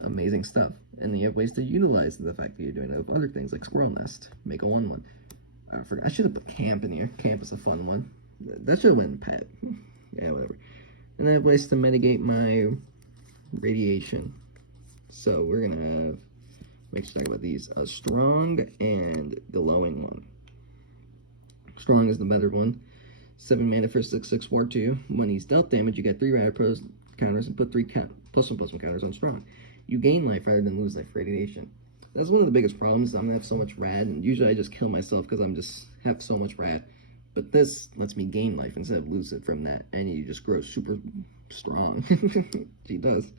Amazing stuff. And then you have ways to utilize the fact that you're doing it with other things like Squirrel Nest. Make a 1/1. I forgot. I should have put Camp in here. Camp is a fun one. That should have went in Pet. Yeah, whatever. And I have ways to mitigate my radiation. So we're going to have, make sure to talk about these. A Strong and Glowing one. Strong is the better one. 7 mana for 6/6 Ward 2. When he's dealt damage, you get 3 rad pros counters and put 3 +1/+1 counters on Strong. You gain life rather than lose life radiation. That's one of the biggest problems. I'm gonna have so much rad, and usually I just kill myself because I'm just have so much rad. But this lets me gain life instead of lose it from that, and you just grow super strong. She does.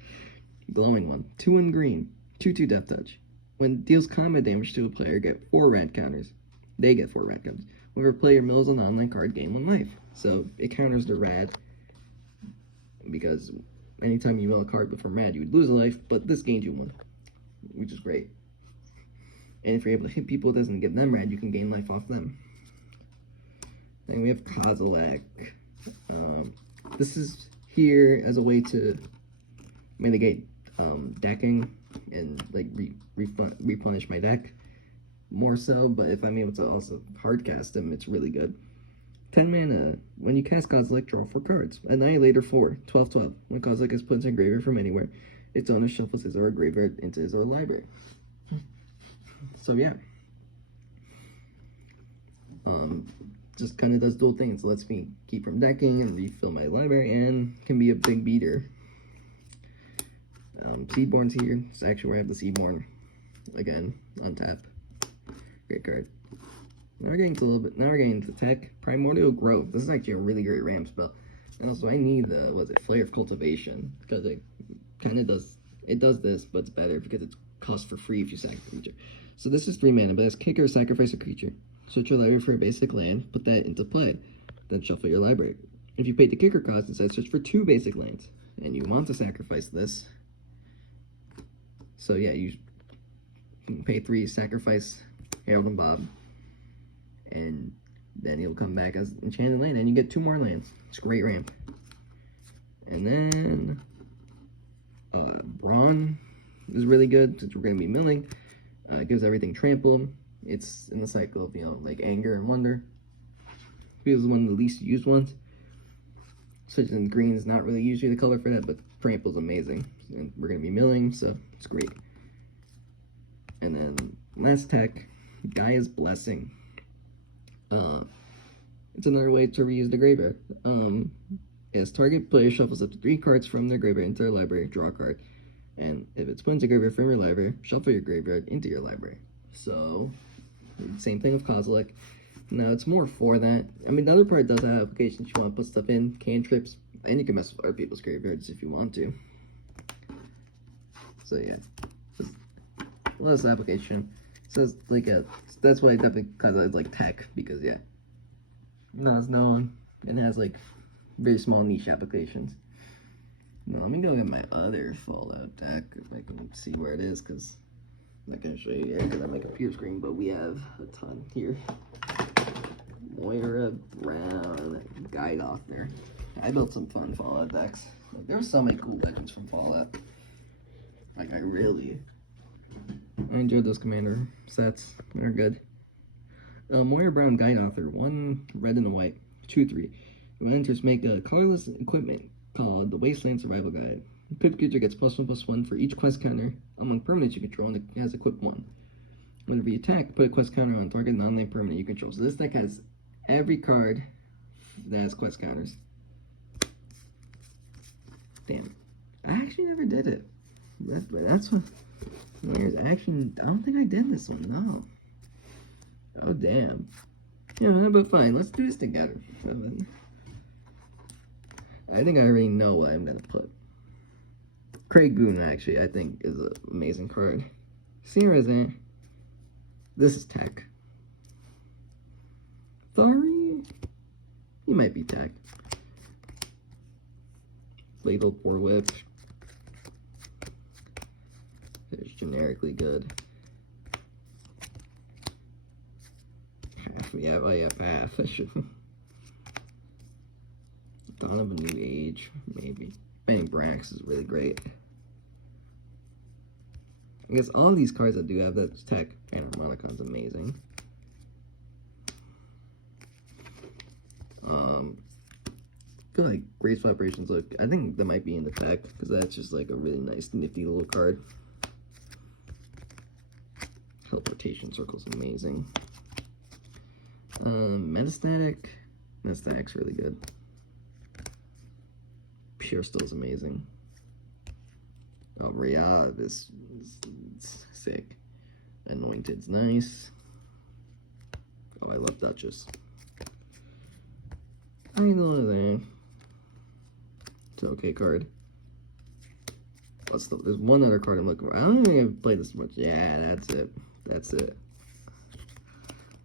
Glowing one. 2 in green. 2/2 Death Touch. When deals combat damage to a player, get 4 rad counters. They get 4 rad counters. Whenever a player mills an online card, gain 1 life. So it counters the rad, because anytime you mill a card before rad, you would lose a life, but this gains you 1, which is great. And if you're able to hit people, it doesn't give them rad, you can gain life off them. Then we have Kozilek. This is here as a way to mitigate decking and like replenish my deck more so, but if I'm able to also hardcast him, it's really good. 10 mana. When you cast Kozilek, draw 4 cards. Annihilator 4, 12/12. When Kozilek is put into a graveyard from anywhere, its owner shuffles his or her graveyard into his or her library. So yeah. Just kind of does dual things. Lets me keep from decking and refill my library, and can be a big beater. Seedborn's here. It's actually where I have the Seedborn again on tap. Great card. Now we're getting to a little bit. Now we're getting to tech. Primordial Growth. This is actually a really great ramp spell. And also, I need the Flare of Cultivation, because it kind of does. It does this, but it's better because it's cost for free if you sack a creature. So this is 3 mana, but as kicker, sacrifice a creature. Search your library for a basic land, put that into play, then shuffle your library. If you paid the kicker cost, instead search for 2 basic lands, and you want to sacrifice this. So yeah, you pay 3, sacrifice Harold and Bob, and then he'll come back as enchanted land, and you get 2 more lands. It's a great ramp. And then Brawn is really good since we're going to be milling. It gives everything trample. It's in the cycle of, like Anger and Wonder. Feels one of the least used ones. Such as green is not really usually the color for that, but trample's amazing. And we're going to be milling, so it's great. And then last tech, Gaia's Blessing. It's another way to reuse the graveyard. As target player shuffles up to 3 cards from their graveyard into their library, draw a card. And if it's put into graveyard from your library, shuffle your graveyard into your library. So, same thing with Kozilek. Now, it's more for that. I mean, the other part does have applications. You want to put stuff in, cantrips, and you can mess with other people's graveyards if you want to. So, yeah. Less application. Says, like, that's why I definitely kind of like tech, because, yeah. Not as known, and has, like, very small niche applications. Now, let me go get my other Fallout deck, if I can see where it is, because I'm not going to show you yet, because I'm on my computer screen, but we have a ton here. Moira, Brown, Guide off there. I built some fun Fallout decks. Like, there were so many cool legends from Fallout. Like, I enjoyed those commander sets. They're good. Moira Brown, Guide Author, 1 red and a white, 2/3. When enters, make a colorless equipment called the Wasteland Survival Guide. Equipped creature gets +1/+1 for each quest counter among permanents you control, and it has equipped 1. Whenever you attack, put a quest counter on target non-land permanent you control. So this deck has every card that has quest counters. Damn. I actually never did it. That's what... Actually, I don't think I did this one, no. Oh, damn. Yeah, but fine, let's do this together. I think I already know what I'm gonna put. Craig Boone, actually, I think is an amazing card. Sierra's in. This is tech. Thari? He might be tech. Fatal Poor Whip. It's generically good. Half, yeah, well, yeah, half. Dawn of a New Age, maybe. Bang Brax is really great. I guess all these cards that do have that tech, and Harmonicon's amazing. I feel like Graceful Operations, look, I think that might be in the tech, because that's just like a really nice, nifty little card. Teleportation Circle's amazing. Metastatic's really good. Pure Still's amazing. Oh, Riyadh is sick. Anointed's nice. Oh, I love Duchess. I know that. It's an okay card. There's one other card I'm looking for. I don't think I've played this much. Yeah, that's it. That's it.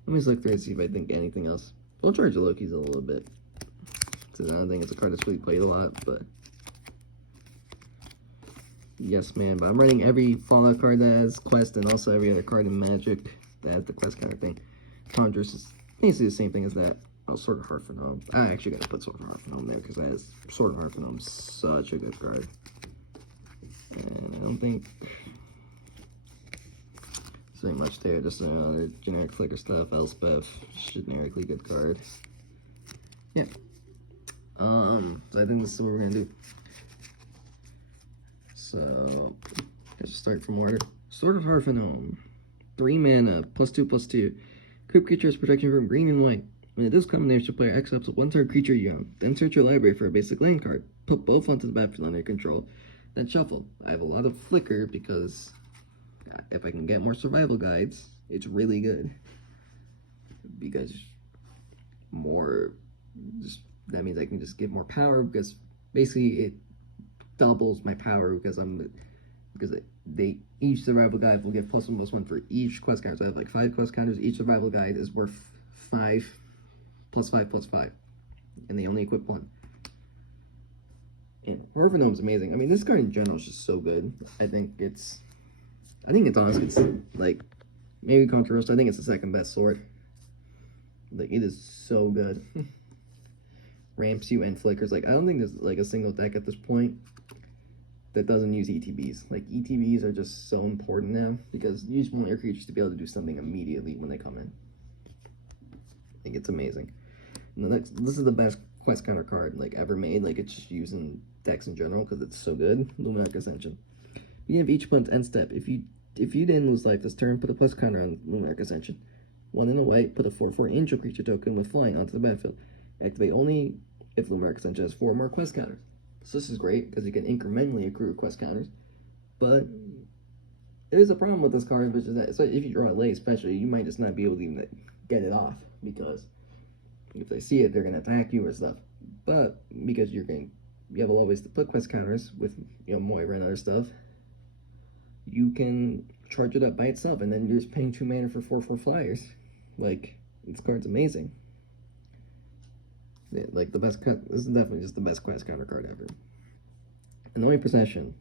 Let me just look through and see if I think anything else. Full Charge of Loki's a little bit. So I don't think it's a card that's really played a lot, but yes, man. But I'm writing every Fallout card that has quest, and also every other card in Magic that has the quest counter thing. Conjurus is basically the same thing as that. Oh, Sword of Harfenholm. I actually gotta put Sword of Harfenholm there because that is Sword of Harfenholm is such a good card. And I don't think there's any much there. Just another generic flicker stuff. Elspeth, generically good card. Yeah. So I think this is what we're gonna do. So let's start from order. Sword of Harfenholm. 3 mana, +2/+2. Equip creatures protection from green and white. When it does come near your player, X ups one target creature you own. Then search your library for a basic land card. Put both onto the battlefield under your control. Then shuffle. I have a lot of Flicker because if I can get more survival guides, it's really good. Because that means I can just get more power, because basically it doubles my power each survival guide will get +1/+1 for each quest counter. So I have like 5 quest counters. Each survival guide is worth 5 +5/+5, and they only equip 1. And Horror Gnome is amazing. I mean, this card in general is just so good. I think it's honestly, it's like maybe controversial. I think it's the second best sword. Like, it is so good. Ramps you and flickers. Like, I don't think there's like a single deck at this point that doesn't use ETBs. Like, ETBs are just so important now because you just want your creatures to be able to do something immediately when they come in. I think it's amazing. And this is the best quest counter card like ever made. Like, it's just used in decks in general because it's so good. Luminarch Ascension. You have each opponent's end step. If you didn't lose life this turn, put a plus counter on Luminarch Ascension. 1 in a white, put a 4/4 angel creature token with flying onto the battlefield. Activate only if Luminarch Ascension has 4 more quest counters. So this is great because you can incrementally accrue quest counters. But there is a problem with this card, which is that if you draw it late, especially, you might just not be able to even get it off because if they see it, they're going to attack you or stuff. But because you have a lot of ways to put quest counters with Moira and other stuff, you can charge it up by itself, and then you're just paying 2 mana for 4/4 flyers. Like, this card's amazing. Yeah, like, this is definitely just the best quest counter card ever. Annoying Procession.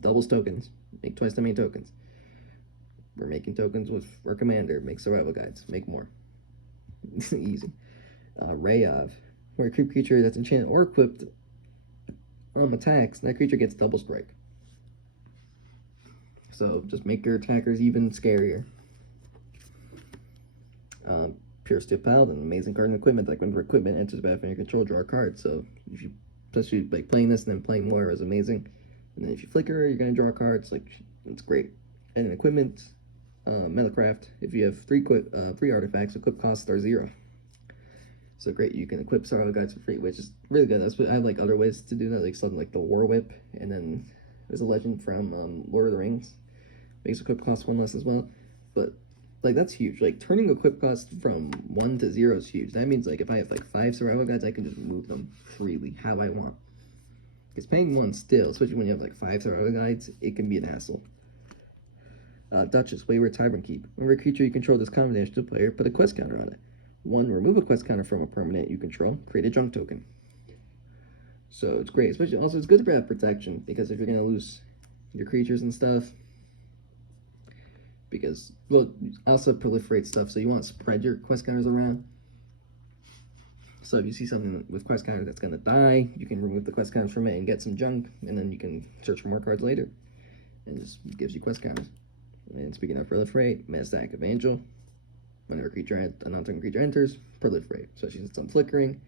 Doubles tokens. Make twice the main tokens. We're making tokens with our commander. Make survival guides. Make more. Easy. Rayav. Where a creature that's enchanted or equipped attacks, that creature gets double strike. So just make your attackers even scarier. Pure Steel Paladin, amazing card in equipment. Like, when equipment enters the battlefield, you control, draw a card. So if you, especially like playing this and then playing Moira is amazing. And then if you flicker, you're gonna draw cards. Like, it's great. And in equipment, Metalcraft. If you have 3 artifacts, equip costs are 0. So great, you can equip survival guides for free, which is really good. I have like other ways to do that, like something like the War Whip, and then there's a legend from Lord of the Rings. Makes equip cost 1 less as well. But like, that's huge. Like, turning equip cost from 1 to 0 is huge. That means like if I have like 5 survival guides, I can just move them freely how I want. Because paying 1 still, especially when you have like 5 survival guides, it can be an hassle. Duchess, Wayward Tyrant Keep. Whenever a creature you control this combination to a player, put a quest counter on it. 1, remove a quest counter from a permanent you control. Create a junk token. So it's great. Especially, also, it's good for that protection, because if you're going to lose your creatures and stuff, because, well, also proliferate stuff, so you want to spread your quest counters around. So if you see something with quest counter that's going to die, you can remove the quest counters from it and get some junk, and then you can search for more cards later. And it just gives you quest counters. And speaking of proliferate, Mass Active Angel. Whenever a non-token creature enters, proliferate. So since it's on flickering,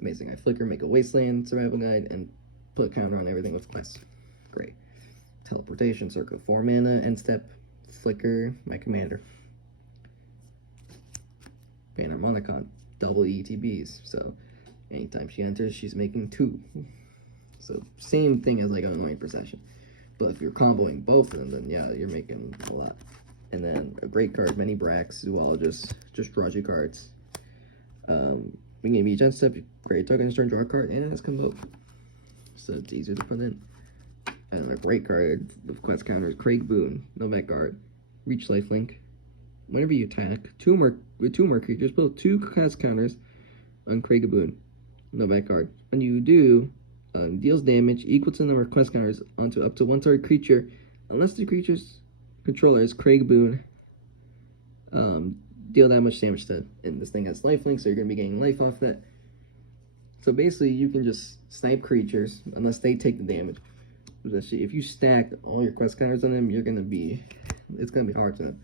amazing. I flicker, make a wasteland survival guide, and put a counter on everything with quests. Great. Teleportation, circle 4 mana, end step, flicker, my commander. Panharmonicon, double ETBs. So anytime she enters, she's making 2. So same thing as like an Annoying Procession. But if you're comboing both of them, then yeah, you're making a lot. And then a great card, Many Brax, Zoologist, just draws you cards. We can each end step, create tokens, turn, draw a card, and ask Convoke. So it's easier to put in. And a great card with quest counters, Craig Boone, Nomad Guard, Reach Lifelink. Whenever you attack, with 2 more creatures, put 2 quest counters on Craig Boone, Nomad Guard. When you do, deals damage equal to the number of quest counters onto up to 1 target creature, unless the creature's controller is Craig Boone. Deal that much damage to it. And this thing has lifelink, so you're going to be getting life off that. So basically, you can just snipe creatures unless they take the damage. If you stack all your quest counters on them, it's going to be hard to them.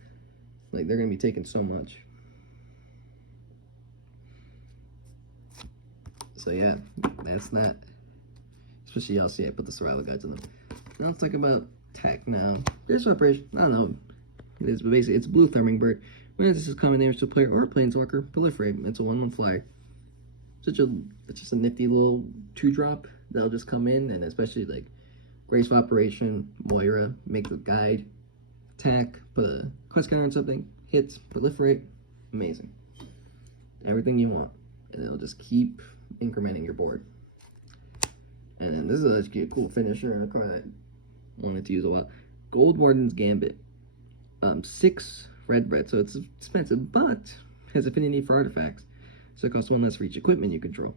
Like, they're going to be taking so much. So yeah, that's that. Especially y'all see I put the survival guides on them. Now let's talk about tech now. Here's operation. I don't know. It is, but basically it's a blue Thrumming Bird. When this is common damage to a player or a planeswalker, proliferate. It's a 1/1 flyer. It's just a nifty little 2-drop that'll just come in, and especially like graceful operation, Moira, make the guide, attack, put a quest counter on something, hits, proliferate, amazing. Everything you want, and it'll just keep incrementing your board. And then this is actually a cool finisher and a card I wanted to use a lot. Gold Warden's Gambit. 6 red, so it's expensive, but has affinity for artifacts. So it costs 1 less for each equipment you control.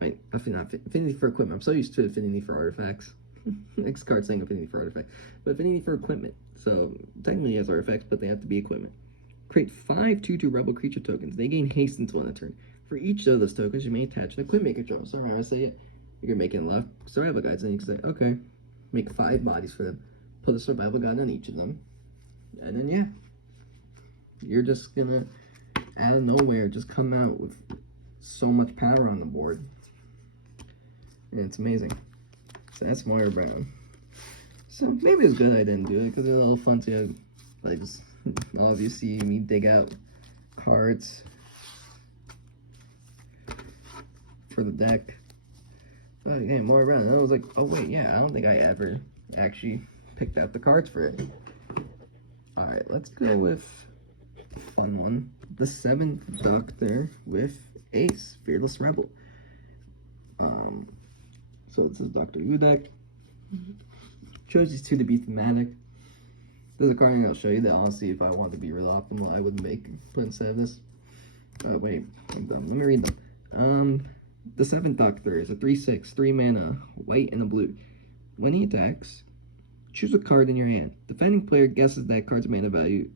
Wait, not affinity for equipment. I'm so used to affinity for artifacts. Next card saying affinity for artifacts. But affinity for equipment. So technically it has artifacts, but they have to be equipment. Create 5 2/2 rebel creature tokens. They gain haste until end of turn. For each of those tokens, you may attach an equipment control. So remember I say it, you're making left survival guides, and you can say, okay, make 5 bodies for them. Put a survival guide on each of them. And then yeah, you're just gonna out of nowhere just come out with so much power on the board, and it's amazing. So that's Moira Brown. So maybe it's good I didn't do it because it's a little fun to like just all of you see me dig out cards for the deck. But yeah, Moira Brown. And I was like, oh wait, yeah, I don't think I ever actually picked out the cards for it. Alright, let's go with a fun one. The 7th Doctor with Ace, Fearless Rebel. So this is Dr. Udak. Chose these 2 to be thematic. There's a card I'll show you that honestly, if I want to be real optimal, I would put instead of this. Wait, I'm dumb. Let me read them. The 7th Doctor is a 3/6, 3 mana, white and a blue. When he attacks, choose a card in your hand. Defending player guesses that card's mana value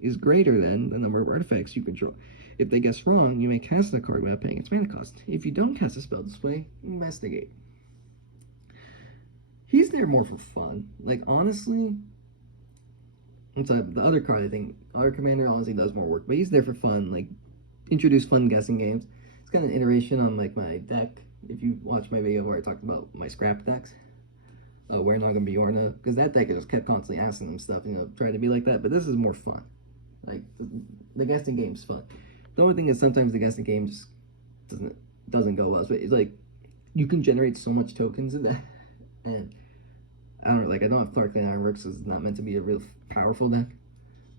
is greater than the number of artifacts you control. If they guess wrong, you may cast the card without paying its mana cost. If you don't cast a spell this way, investigate. He's there more for fun. Like, honestly, the other card, I think, Other Commander honestly does more work, but he's there for fun. Like, introduce fun guessing games. It's kind of an iteration on, like, my deck. If you watch my video where I talked about my scrap decks, Wernaga and Bjorna, because that deck just kept constantly asking them stuff, trying to be like that, but this is more fun. Like, the guessing game's fun. The only thing is sometimes the guessing game just doesn't go well. So it's like, you can generate so much tokens in that, and I don't know if Clark the Ironworks is not meant to be a real powerful deck,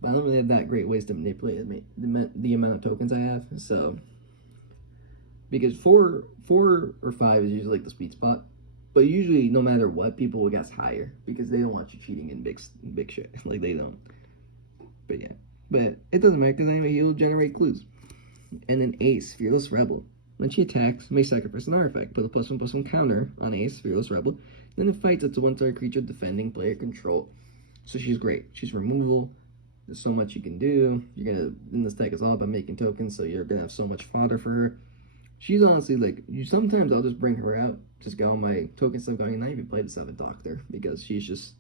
but I don't really have that great ways to manipulate the amount of tokens I have, so, because 4 or 5 is usually like the sweet spot. But usually, no matter what, people will guess higher because they don't want you cheating in big shit. Like, they don't. But yeah. But it doesn't matter because anyway, he'll generate clues. And then Ace, Fearless Rebel. When she attacks, may sacrifice an artifact. Put a +1/+1 counter on Ace, Fearless Rebel. Then it fights, it's a 1/3 creature defending player control. So she's great. She's removal. There's so much you can do. In this deck, it's all about making tokens, so you're gonna have so much fodder for her. She's honestly like, sometimes I'll just bring her out, just get all my token stuff going, and not even play the 7th Doctor, because she's just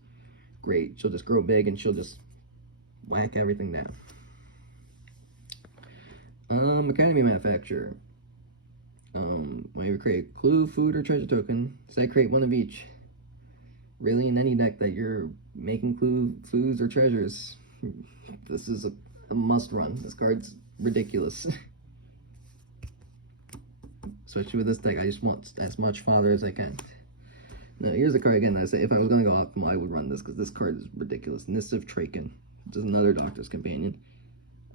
great. She'll just grow big, and she'll just whack everything down. Academy Manufacturer. When you create a clue, food, or treasure token, say create 1 of each. Really, in any deck that you're making clue, foods, or treasures, this is a must run. This card's ridiculous. Especially with this deck, I just want as much fodder as I can. Now, here's the card again. I say if I was going to go optimal, I would run this because this card is ridiculous. Nisif Traken. This is another Doctor's Companion.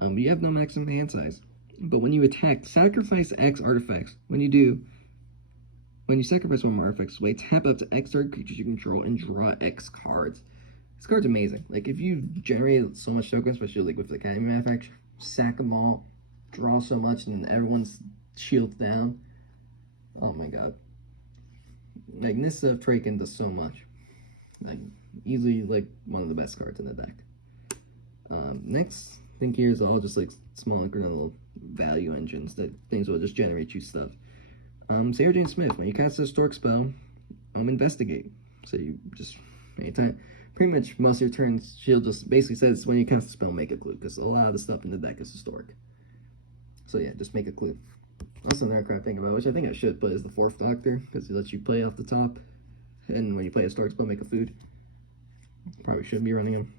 You have no maximum hand size. But when you attack, sacrifice X artifacts. When you sacrifice 1 more artifacts, tap up to X target creatures you control and draw X cards. This card's amazing. Like, if you generate so much tokens, especially like with the Academy Manufacturer, sack them all, draw so much, and then everyone's shields down. Oh my god. Like, Nisif Traken does so much. Like, easily, like, one of the best cards in the deck. Next, I think here's all just, like, small incremental value engines, that things will just generate you stuff. Sarah Jane Smith, when you cast a Stork spell, investigate. So you just, anytime, pretty much most of your turns, she'll just basically says when you cast a spell, make a clue, because a lot of the stuff in the deck is historic. So yeah, just make a clue. Also, another crap thing about, which I think I should put, is the 4th Doctor, because he lets you play off the top, and when you play a Stork spell, make a food. Probably shouldn't be running him.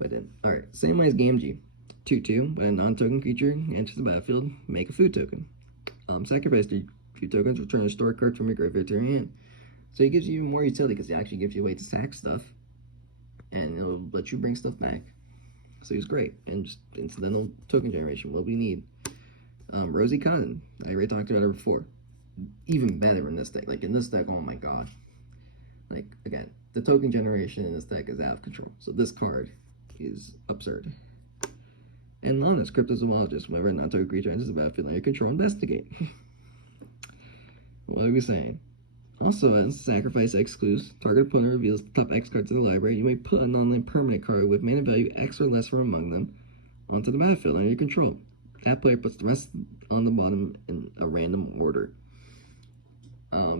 But then, alright, Samwise Gamgee. 2/2, when a non-token creature enters the battlefield, make a food token. Sacrifice 3 food tokens, return a store card from your graveyard to your hand. So it gives you more utility because it actually gives you a way to sack stuff, and it'll let you bring stuff back. So he's great, and just incidental token generation, what we need. Rosie Cotton, I already talked about her before. Even better in this deck. Like in this deck, oh my god. Like, again, the token generation in this deck is out of control. So this card is absurd. And Lannis, Cryptozoologist, whenever a non-token creature enters the battlefield under your control, investigate. What are we saying? Also, as sacrifice X clues, target opponent reveals the top X card to the library. You may put a non-land permanent card with mana value X or less from among them onto the battlefield under your control. That player puts the rest on the bottom in a random order.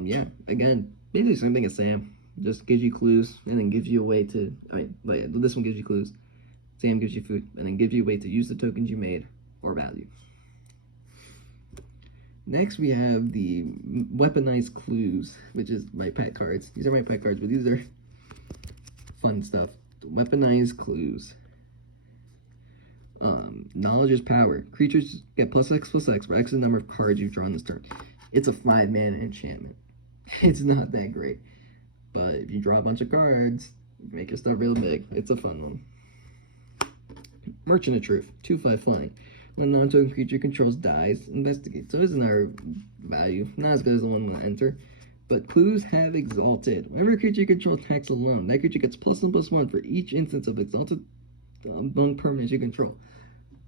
Yeah, again, basically the same thing as Sam. Just gives you clues and then gives you a way to, this one gives you clues. Sam gives you food and then gives you a way to use the tokens you made or value. Next, we have the Weaponized Clues, which is my pet cards. These are my pet cards, but these are fun stuff. Weaponized Clues. Knowledge is power. Creatures get +X for X the number of cards you've drawn this turn. It's a 5-mana enchantment. It's not that great. But if you draw a bunch of cards, you make your stuff real big. It's a fun one. Merchant of Truth. 2/5 flying. When a non-token creature controls dies, investigate. So this is another value. Not as good as the one that enter. But clues have Exalted. Whenever a creature you control attacks alone, that creature gets +1/+1 for each instance of Exalted among permanents you control.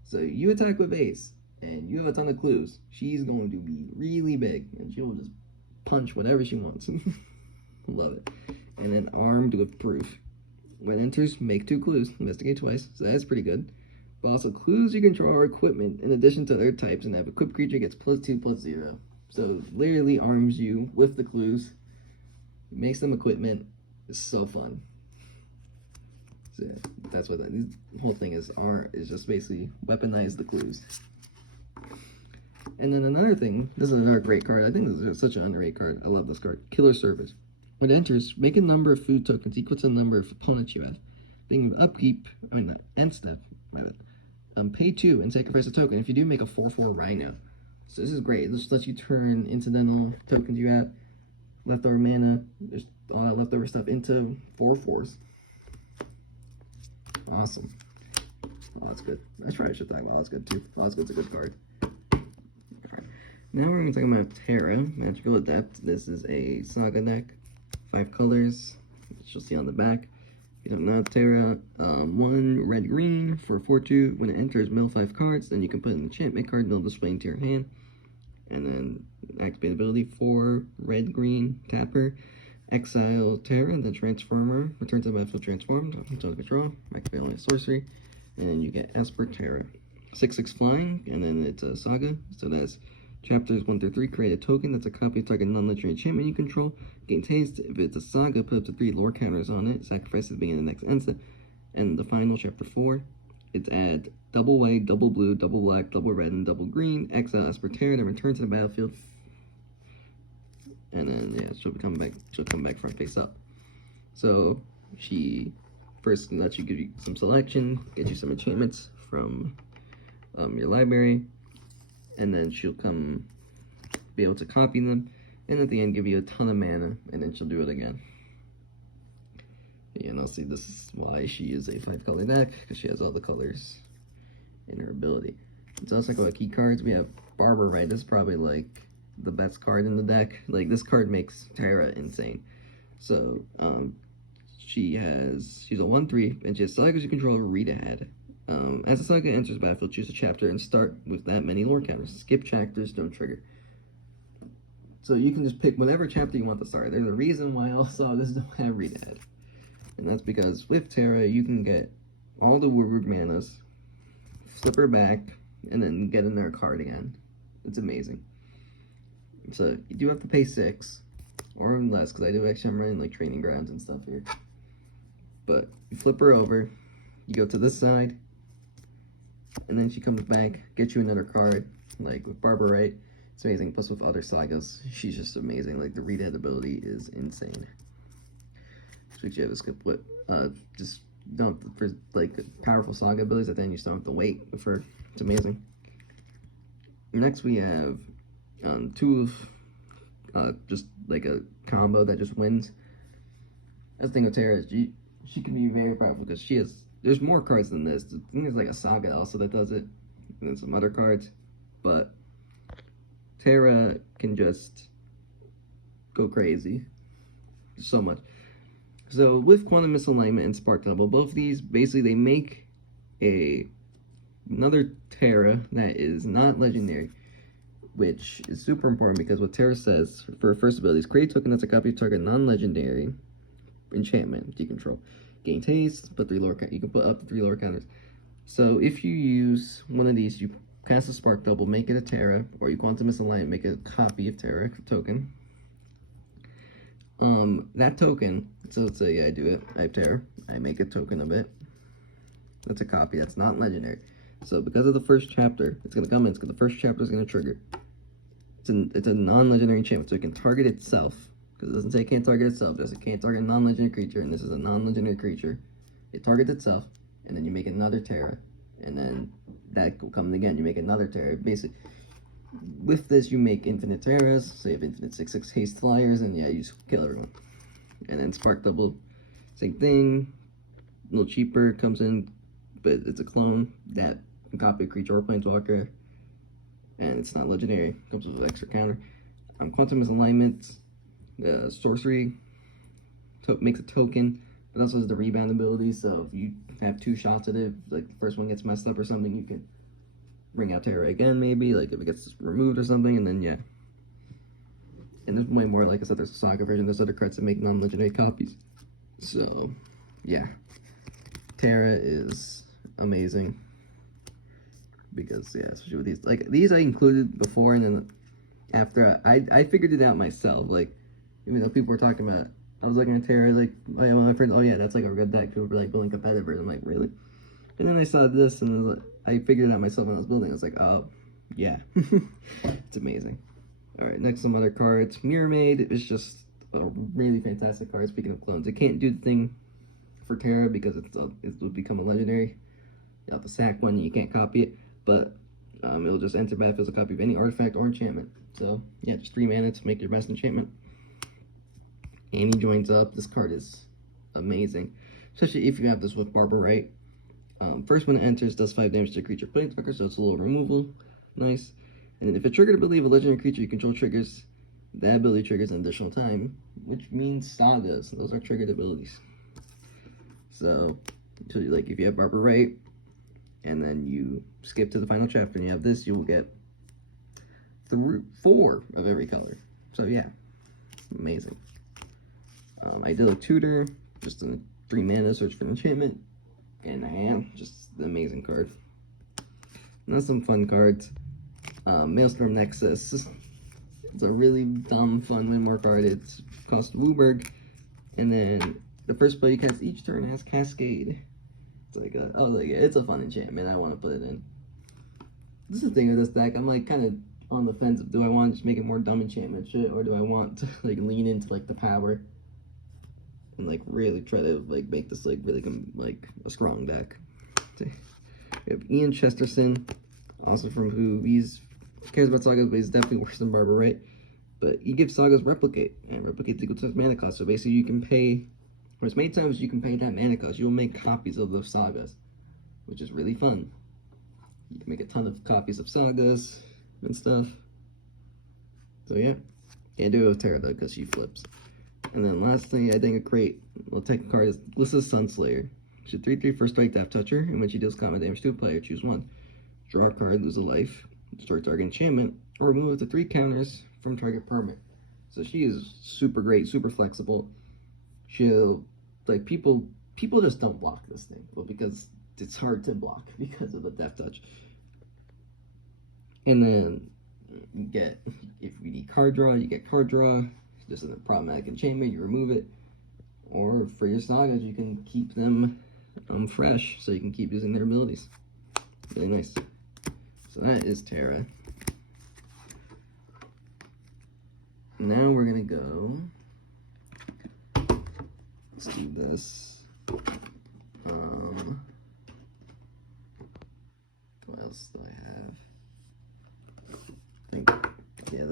So you attack with Ace, and you have a ton of clues. She's going to be really big, and she will just punch whatever she wants. Love it. And then Armed with Proof. When it enters, make 2 clues. Investigate twice, so that's pretty good. But also, clues you control are equipment in addition to other types, and that equipped creature gets +2/+0. So literally arms you with the clues, makes them equipment. It's so fun. So yeah, that's what the whole thing is just basically weaponize the clues. And then another thing, this is another great card. I think this is such an underrated card. I love this card. Killer Service. When it enters, make a number of food tokens equal to the number of opponents you have. Think of upkeep, end step, pay 2 and sacrifice a token. If you do, make a 4/4 Rhino. So this is great. This lets you turn incidental tokens you have, leftover mana, there's all that leftover stuff into 4/4s. Awesome. Oh, that's good. That's right, I should talk about that's good too. Oh, that's good's a good card. Alright. Now we're going to talk about Terra, Magical Adept. This is a Saga deck. 5 colors, which you'll see on the back. If you don't know Terra, 1 red-green for 4/2. When it enters, mill 5 cards, then you can put an enchantment card, mill display into your hand. And then activate ability 4 red-green, tapper, exile Terra, the Transformer, return to the battlefield transformed, until control, activate only a sorcery, and then you get Esper Terra. 6/6 flying, and then it's a Saga, so that's chapters 1 through 3, create a token that's a copy of target non-legendary enchantment you control. Gains haste. If it's a Saga, put up to 3 lore counters on it. Sacrifice at the beginning of the next instant. And the final, chapter 4, it's add double white, double blue, double black, double red, and double green. Exile Esper Terra, then return to the battlefield. And then, yeah, she'll come back front face up. So, she first lets you give you some selection, get you some enchantments from your library. And then she'll be able to copy them, and at the end give you a ton of mana, and then she'll do it again. And I'll see, this is why she is a 5-color deck, because she has all the colors in her ability. So let's talk about key cards. We have Barbara Wright. This is probably like the best card in the deck. Like, this card makes Terra insane. So she's a 1/3, and she has Sagas you control, read ahead. As a Saga enters battlefield, choose a chapter and start with that many lore counters. Skip chapters, don't trigger. So you can just pick whatever chapter you want to start. There's a reason why all Sagas don't have read ahead. And that's because with Terra, you can get all the Woodward manas, flip her back, and then get another card again. It's amazing. So you do have to pay 6 or less, because I'm running like training grounds and stuff here. But you flip her over, you go to this side, and then she comes back, get you another card, like with Barbara Wright. It's amazing. Plus with other Sagas, she's just amazing. Like, the read ahead ability is insane. So you have to skip what, just don't for like powerful saga abilities that then you still have to wait for. It's amazing. Next we have two of just like a combo that just wins. That's the thing with Terra is she can be very powerful because there's more cards than this. I think there's like a saga also that does it, and then some other cards, but Terra can just go crazy so much. So with Quantum Misalignment and Spark Double, both of these basically they make another Terra that is not legendary, which is super important because what Terra says for first abilities, create a token that's a copy of target non-legendary enchantment you control. Gain taste, put 3 lower. You can put up to 3 lower counters. So if you use one of these, you cast a Spark Double, make it a Terra, or you Quantum Misalignment, make a copy of Terra token. That token, so let's say I do it, I have Terra, I make a token of it. That's a copy, that's not legendary. So because of the first chapter, it's gonna come in, the first chapter is gonna trigger. It's a non-legendary enchantment, so it can target itself. Because it doesn't say it can't target itself, it says it can't target a non-legendary creature, and this is a non-legendary creature. It targets itself, and then you make another Terra, and then that will come again, you make another Terra. Basically, with this, you make infinite Terras, so you have infinite 6/6 haste flyers, and yeah, you just kill everyone. And then Spark Double, same thing, a little cheaper, comes in, but it's a clone that can copy a creature or planeswalker, and it's not legendary, comes with an extra counter. Quantum Misalignment, sorcery, makes a token, but also has the rebound ability, so if you have 2 shots at it, like the first one gets messed up or something, you can bring out Terra again, maybe, like if it gets removed or something, and then yeah. And there's way more, like I said, there's a saga version, there's other cards that make non-legendary copies. So, yeah. Terra is amazing. Because, yeah, especially with these. Like, these I included before, and then after, I figured it out myself. Like, even though people were talking about, I was looking at Terra, like, oh yeah, well, my friend, oh yeah, that's like a good deck. People were like building competitors. I'm like, really? And then I saw this, and I figured it out myself when I was building. I was like, oh, yeah. It's amazing. Alright, next some other cards. Mirror Maid is just a really fantastic card. Speaking of clones, it can't do the thing for Terra because it will become a legendary. You have to sack one, you can't copy it, but it'll just enter battlefield as a copy of any artifact or enchantment. So, yeah, just 3 mana to make your best enchantment. Annie joins up. This card is amazing, especially if you have this with Barbara Wright. First when it enters, does 5 damage to a creature planeswalker, so it's a little removal. Nice. And then if a triggered ability of a legendary creature you control triggers, that ability triggers an additional time, which means sagas. Those are triggered abilities. So like if you have Barbara Wright, and then you skip to the final chapter and you have this, you will get 4 of every color. So yeah, amazing. Idyllic Tutor, just a 3 mana, search for an enchantment, and just an amazing card. And that's some fun cards. Maelstrom Nexus. It's a really dumb, fun win-more card. It's cost WUBRG, and then the first spell you cast each turn has Cascade. It's like it's a fun enchantment. I want to put it in. This is the thing with this deck. I'm like kind of on the fence of do I want to just make it more dumb enchantment shit, or do I want to like lean into like the power and like really try to like make this like really like a strong deck. We have Ian Chesterton, also from Who. He's cares about sagas, but he's definitely worse than Barbara Wright. But he gives sagas replicate, and replicate equal to mana cost. So basically, you can pay, or as many times as you can pay that mana cost, you'll make copies of those sagas, which is really fun. You can make a ton of copies of sagas and stuff. So yeah, can't do it with Terra though because she flips. And then lastly, I think a great tech card is Glissa Sunslayer. She's a 3/3 first strike death toucher, and when she deals combat damage to a player, choose 1. Draw a card, lose a life, destroy target enchantment, or remove up to 3 counters from target permanent. So she is super great, super flexible. She'll like people just don't block this thing, well, because it's hard to block because of the death touch. And then you get, if you need card draw, you get card draw. This is a problematic enchantment, you remove it. Or for your sagas, you can keep them fresh, so you can keep using their abilities. Really nice. So that is Terra. Now we're gonna go. Let's do this.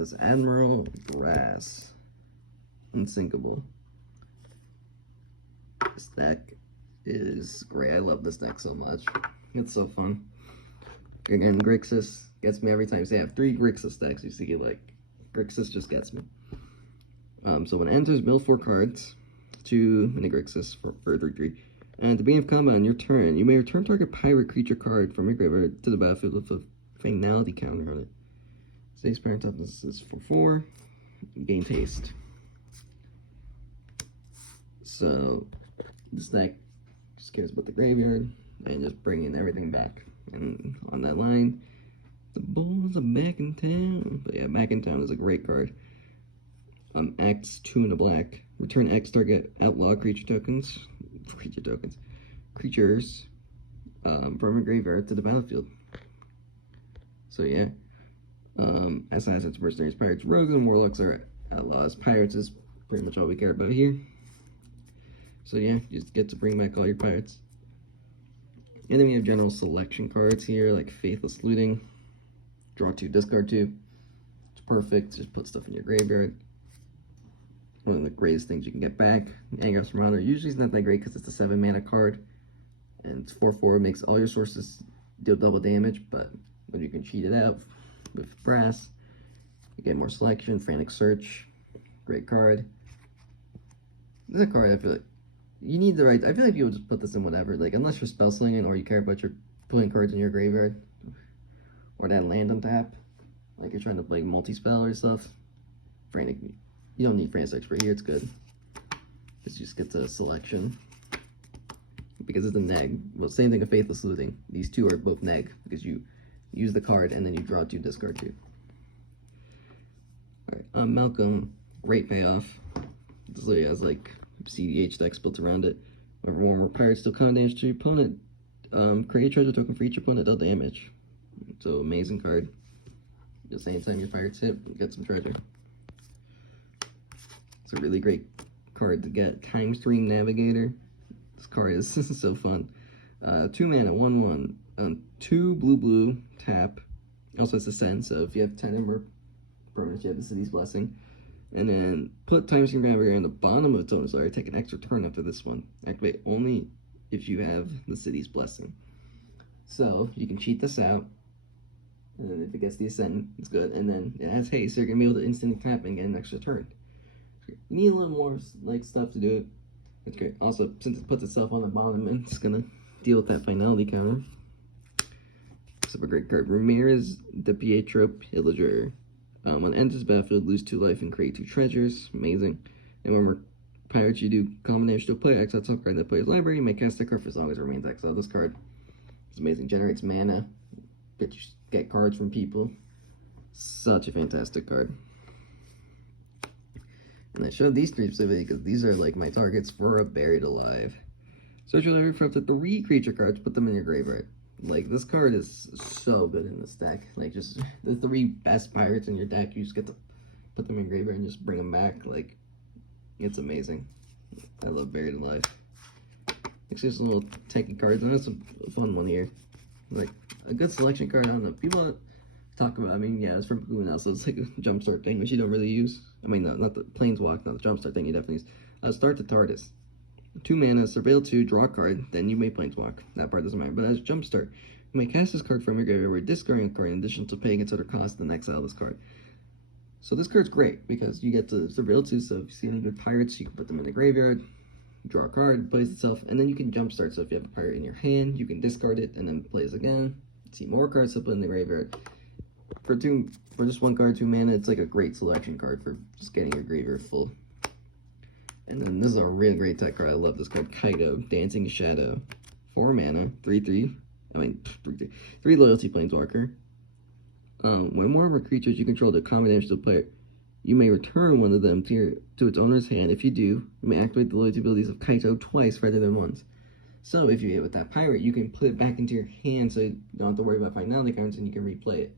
this Admiral Grass. Unsinkable. This deck is great. I love this deck so much. It's so fun. Again, Grixis gets me every time. So I have 3 Grixis decks. You see, like, Grixis just gets me. So when it enters, mill 4 cards. 2 mini Grixis for 3/3. And at the beginning of combat on your turn, you may return target pirate creature card from your graveyard to the battlefield with a finality counter on it. Stays parent toughness is 4/4. Gain haste. So this deck just cares about the graveyard and just bringing everything back. And on that line, the Bulls are back in town. But yeah, back in town is a great card. Acts 2 in a black. Return X target outlaw creatures from your graveyard to the battlefield. So yeah, assassins, mercenaries, pirates, rogues, and warlocks are outlaws. Pirates is pretty much all we care about here. So yeah, you just get to bring back all your pirates. And then we have general selection cards here, like Faithless Looting. Draw 2, discard 2. It's perfect, just put stuff in your graveyard. One of the greatest things you can get back. Angros Marauder usually is not that great because it's a 7 mana card. And it's 4/4, makes all your sources deal double damage, but when you can cheat it out with Brass, you get more selection. Frantic Search, great card. This is a card I feel like you need the right. I feel like people just put this in whatever, like unless you're spell slinging or you care about your putting cards in your graveyard or that land on tap, like you're trying to play multi-spell or stuff. Frantic, you don't need Frantic Search for here. It's good because you just get to selection because it's a neg. Well, same thing with Faithless Looting. These two are both neg because you use the card and then you draw 2, discard 2. All right, Malcolm, great payoff. This literally has like CDH decks built around it. More pirates still counter damage to your opponent. Create a treasure token for each opponent, deal damage. So amazing card. Just anytime your pirates hit, you get some treasure. It's a really great card to get. Time Stream Navigator. This card is so fun. 2 mana, 1/1. 2 blue tap. Also it's Ascend, so if you have 10 or more permanents, you have the City's Blessing. And then put Time Stream Navigator in the bottom of its own star. Take an extra turn after this one. Activate only if you have the City's Blessing. So you can cheat this out. And then if it gets the Ascend, it's good. And then it has haste, so you're gonna be able to instantly tap and get an extra turn. You need a little more like stuff to do it. It's great. Also, since it puts itself on the bottom, and it's gonna deal with that finality counter. Super great card. Ramirez de Pietro Pillager. When it enters battlefield, lose 2 life and create 2 treasures. Amazing. And when we're pirates, you do combination to a player, exile top card in the player's library. You may cast that card for as long as it remains exiled. This card is amazing. Generates mana. Get cards from people. Such a fantastic card. And I showed these 3 specifically because these are like my targets for a Buried Alive. Search your library for up to 3 creature cards, put them in your graveyard. Like, this card is so good in this deck. Like, just the 3 best pirates in your deck, you just get to put them in your graveyard and just bring them back. Like, it's amazing. I love Buried Alive. Actually, just a little tanky card. That's a fun one here. Like, a good selection card. I don't know. People talk about, I mean, yeah, it's from Puna, so it's like a jumpstart thing, which you don't really use. I mean, no, not the Planeswalk, not the jumpstart thing you definitely use. Start the TARDIS. 2 mana, surveil 2, draw a card, then you may Planeswalk. That part doesn't matter. But as Jumpstart, you may cast this card from your graveyard where discarding a card in addition to paying its other cost and exile this card. So this card's great because you get to surveil 2, so if you see any good pirates, you can put them in the graveyard, draw a card, plays itself, and then you can Jumpstart. So if you have a pirate in your hand, you can discard it and then plays again. See more cards to put in the graveyard. For just 1 card, 2 mana, it's like a great selection card for just getting your graveyard full. And then this is a really great tech card. I love this card. Kaito, Dancing Shadow. 4 mana, 3/3. 3 loyalty Planeswalker. When more of our creatures you control do combat damage to the player, you may return one of them to its owner's hand. If you do, you may activate the loyalty abilities of Kaito twice rather than once. So if you hit with that pirate, you can put it back into your hand so you don't have to worry about finality counts and you can replay it,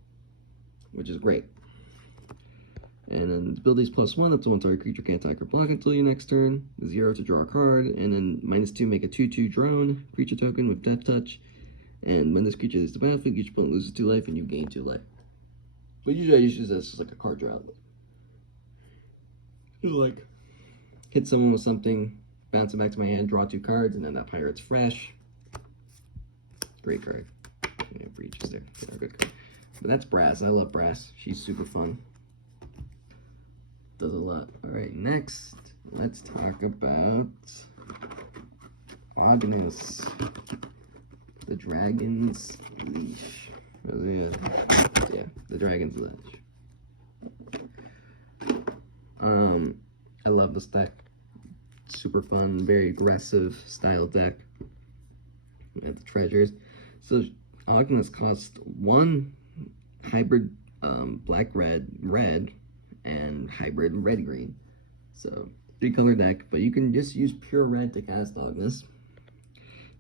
which is great. And then abilities +1, up to 1 target creature can't attack or block until your next turn. 0 to draw a card, and then -2, make a 2/2 drone creature token with Death Touch. And when this creature is the battlefield, each opponent loses 2 life and you gain 2 life. But usually I use this as like a card draw. Like, hit someone with something, bounce it back to my hand, draw 2 cards, and then that pirate's fresh. Great card. Breaches there. Yeah, good card. But that's Brass. I love Brass. She's super fun. Does a lot. Alright, next, let's talk about Agnes. The Dragon's Leash. Yeah, the Dragon's Leash. I love this deck. Super fun, very aggressive style deck. At the treasures. So Agnes costs 1 hybrid black-red and hybrid red-green. So 3-color deck, but you can just use pure red to cast Agnes.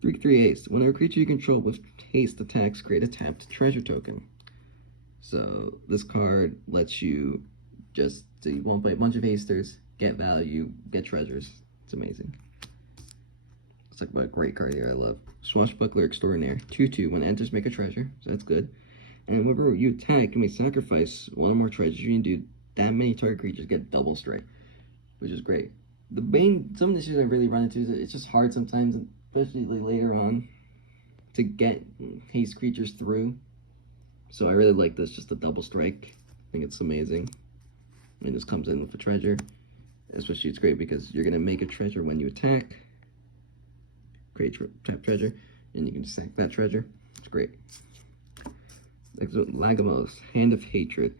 3/3 haste. Whenever a creature you control with haste attacks, create a tapped treasure token. So this card lets you just, so you won't play a bunch of hasters, get value, get treasures. It's amazing. Let's talk about a great card here I love. Swashbuckler Extraordinaire. 2/2. When it enters, make a treasure. So that's good. And whenever you attack, you may sacrifice 1 or more treasures. You can do that many target creatures get double strike, which is great. Some of the issues I really run into is that it's just hard sometimes, especially later on, to get haste creatures through. So I really like this, just a double strike. I think it's amazing. And this comes in with a treasure. Especially it's great because you're going to make a treasure when you attack. Create tap treasure, and you can sack that treasure. It's great. Next one, Lagomos, Hand of Hatred.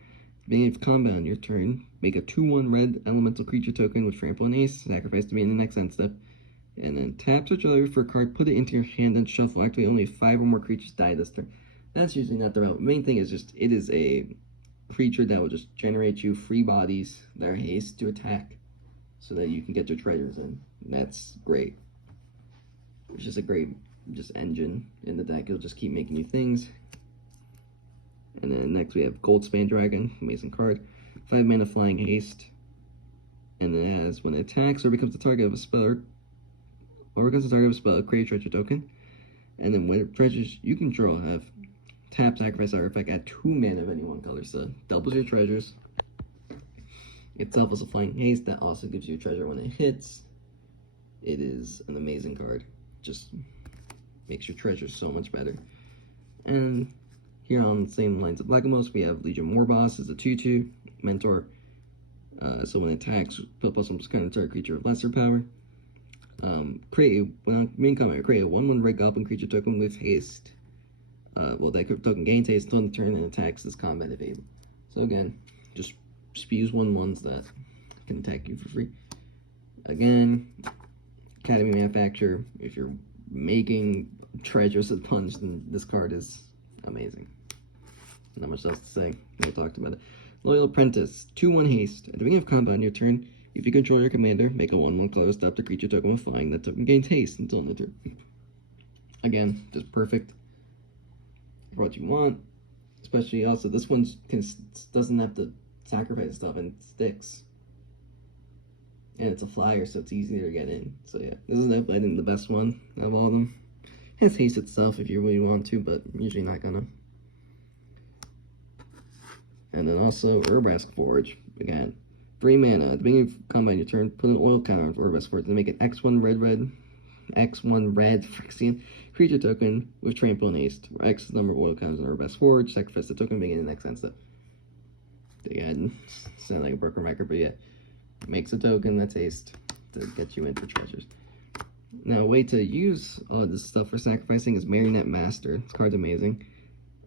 Beginning of combat on your turn, make a 2/1 red elemental creature token with trample and haste, sacrifice to be in the next end step, and then tap search other for a card, put it into your hand, and shuffle. Actually, only 5 or more creatures die this turn. That's usually not the route. Main thing is just, it is a creature that will just generate you free bodies that are haste to attack, so that you can get your treasures in. And that's great. It's just a great engine in the deck. It'll just keep making you things. And then next we have Goldspan Dragon, amazing card. 5 mana flying haste. And then it has, when it attacks or becomes the target of a spell, create a treasure token. And then when treasures you control have tap, sacrifice artifact, add 2 mana of any 1 color. So doubles your treasures. Itself is a flying haste that also gives you a treasure when it hits. It is an amazing card. Just makes your treasures so much better. And here on the same lines of Lagomos, we have Legion Warboss as a 2/2 mentor. So when it attacks, put plus 1 kind of target creature of lesser power. When on main combat, create a 1/1 red goblin creature token with haste. That token gains haste on the turn and attacks this combat if able. So again, just spews 1/1s that can attack you for free. Again, Academy Manufacturer, if you're making treasures of punch, then this card is amazing. Not much else to say. We talked about it. Loyal Apprentice, 2/1 haste. At the beginning of combat on your turn, if you control your commander, make a 1/1 color step to creature token with flying. That token gains haste until end of turn. Again, just perfect for what you want. Especially also, this one doesn't have to sacrifice stuff and it sticks. And it's a flyer, so it's easier to get in. So yeah, this is I think the best one of all of them. It has haste itself if you really want to, but usually not gonna. And then also Urabrask Forge. Again, 3 mana. At the beginning of combat on your turn, put an oil counter on Urabrask Forge to make an X1 red Phyrexian creature token with trample and haste. Where X is the number of oil counters on Urabrask Forge. Sacrifice the token, making the next end step. Again, sound like a broken record, but yeah. Makes a token that's haste to get you into treasures. Now, a way to use all this stuff for sacrificing is Marionette Master. This card's amazing.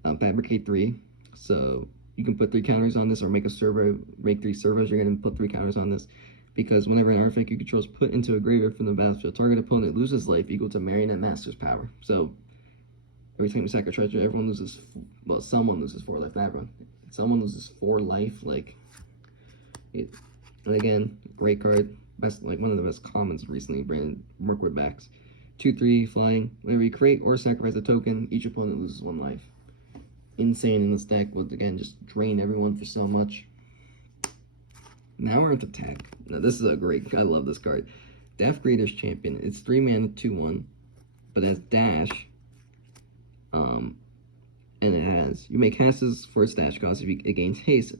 Fabricate 3. So you can put 3 counters on this, or make 3 servos. You're going to put 3 counters on this. Because whenever an artifact you control is put into a graveyard from the battlefield, target opponent loses life equal to Marionette Master's power. So every time you sack a treasure, everyone loses, well, someone loses 4 life. Not everyone. Someone loses 4 life, like it. And again, great card. One of the best commons recently, branded Mirkwood backs. 2/3 flying. Whenever you create or sacrifice a token, each opponent loses 1 life. Insane in this deck. Would again just drain everyone for so much. Now we're into tech. Now this is I love this card. Death Greeter's Champion. It's 3 mana, 2/1, but has dash. And And it has, you make casts for a stash cost if it gains haste,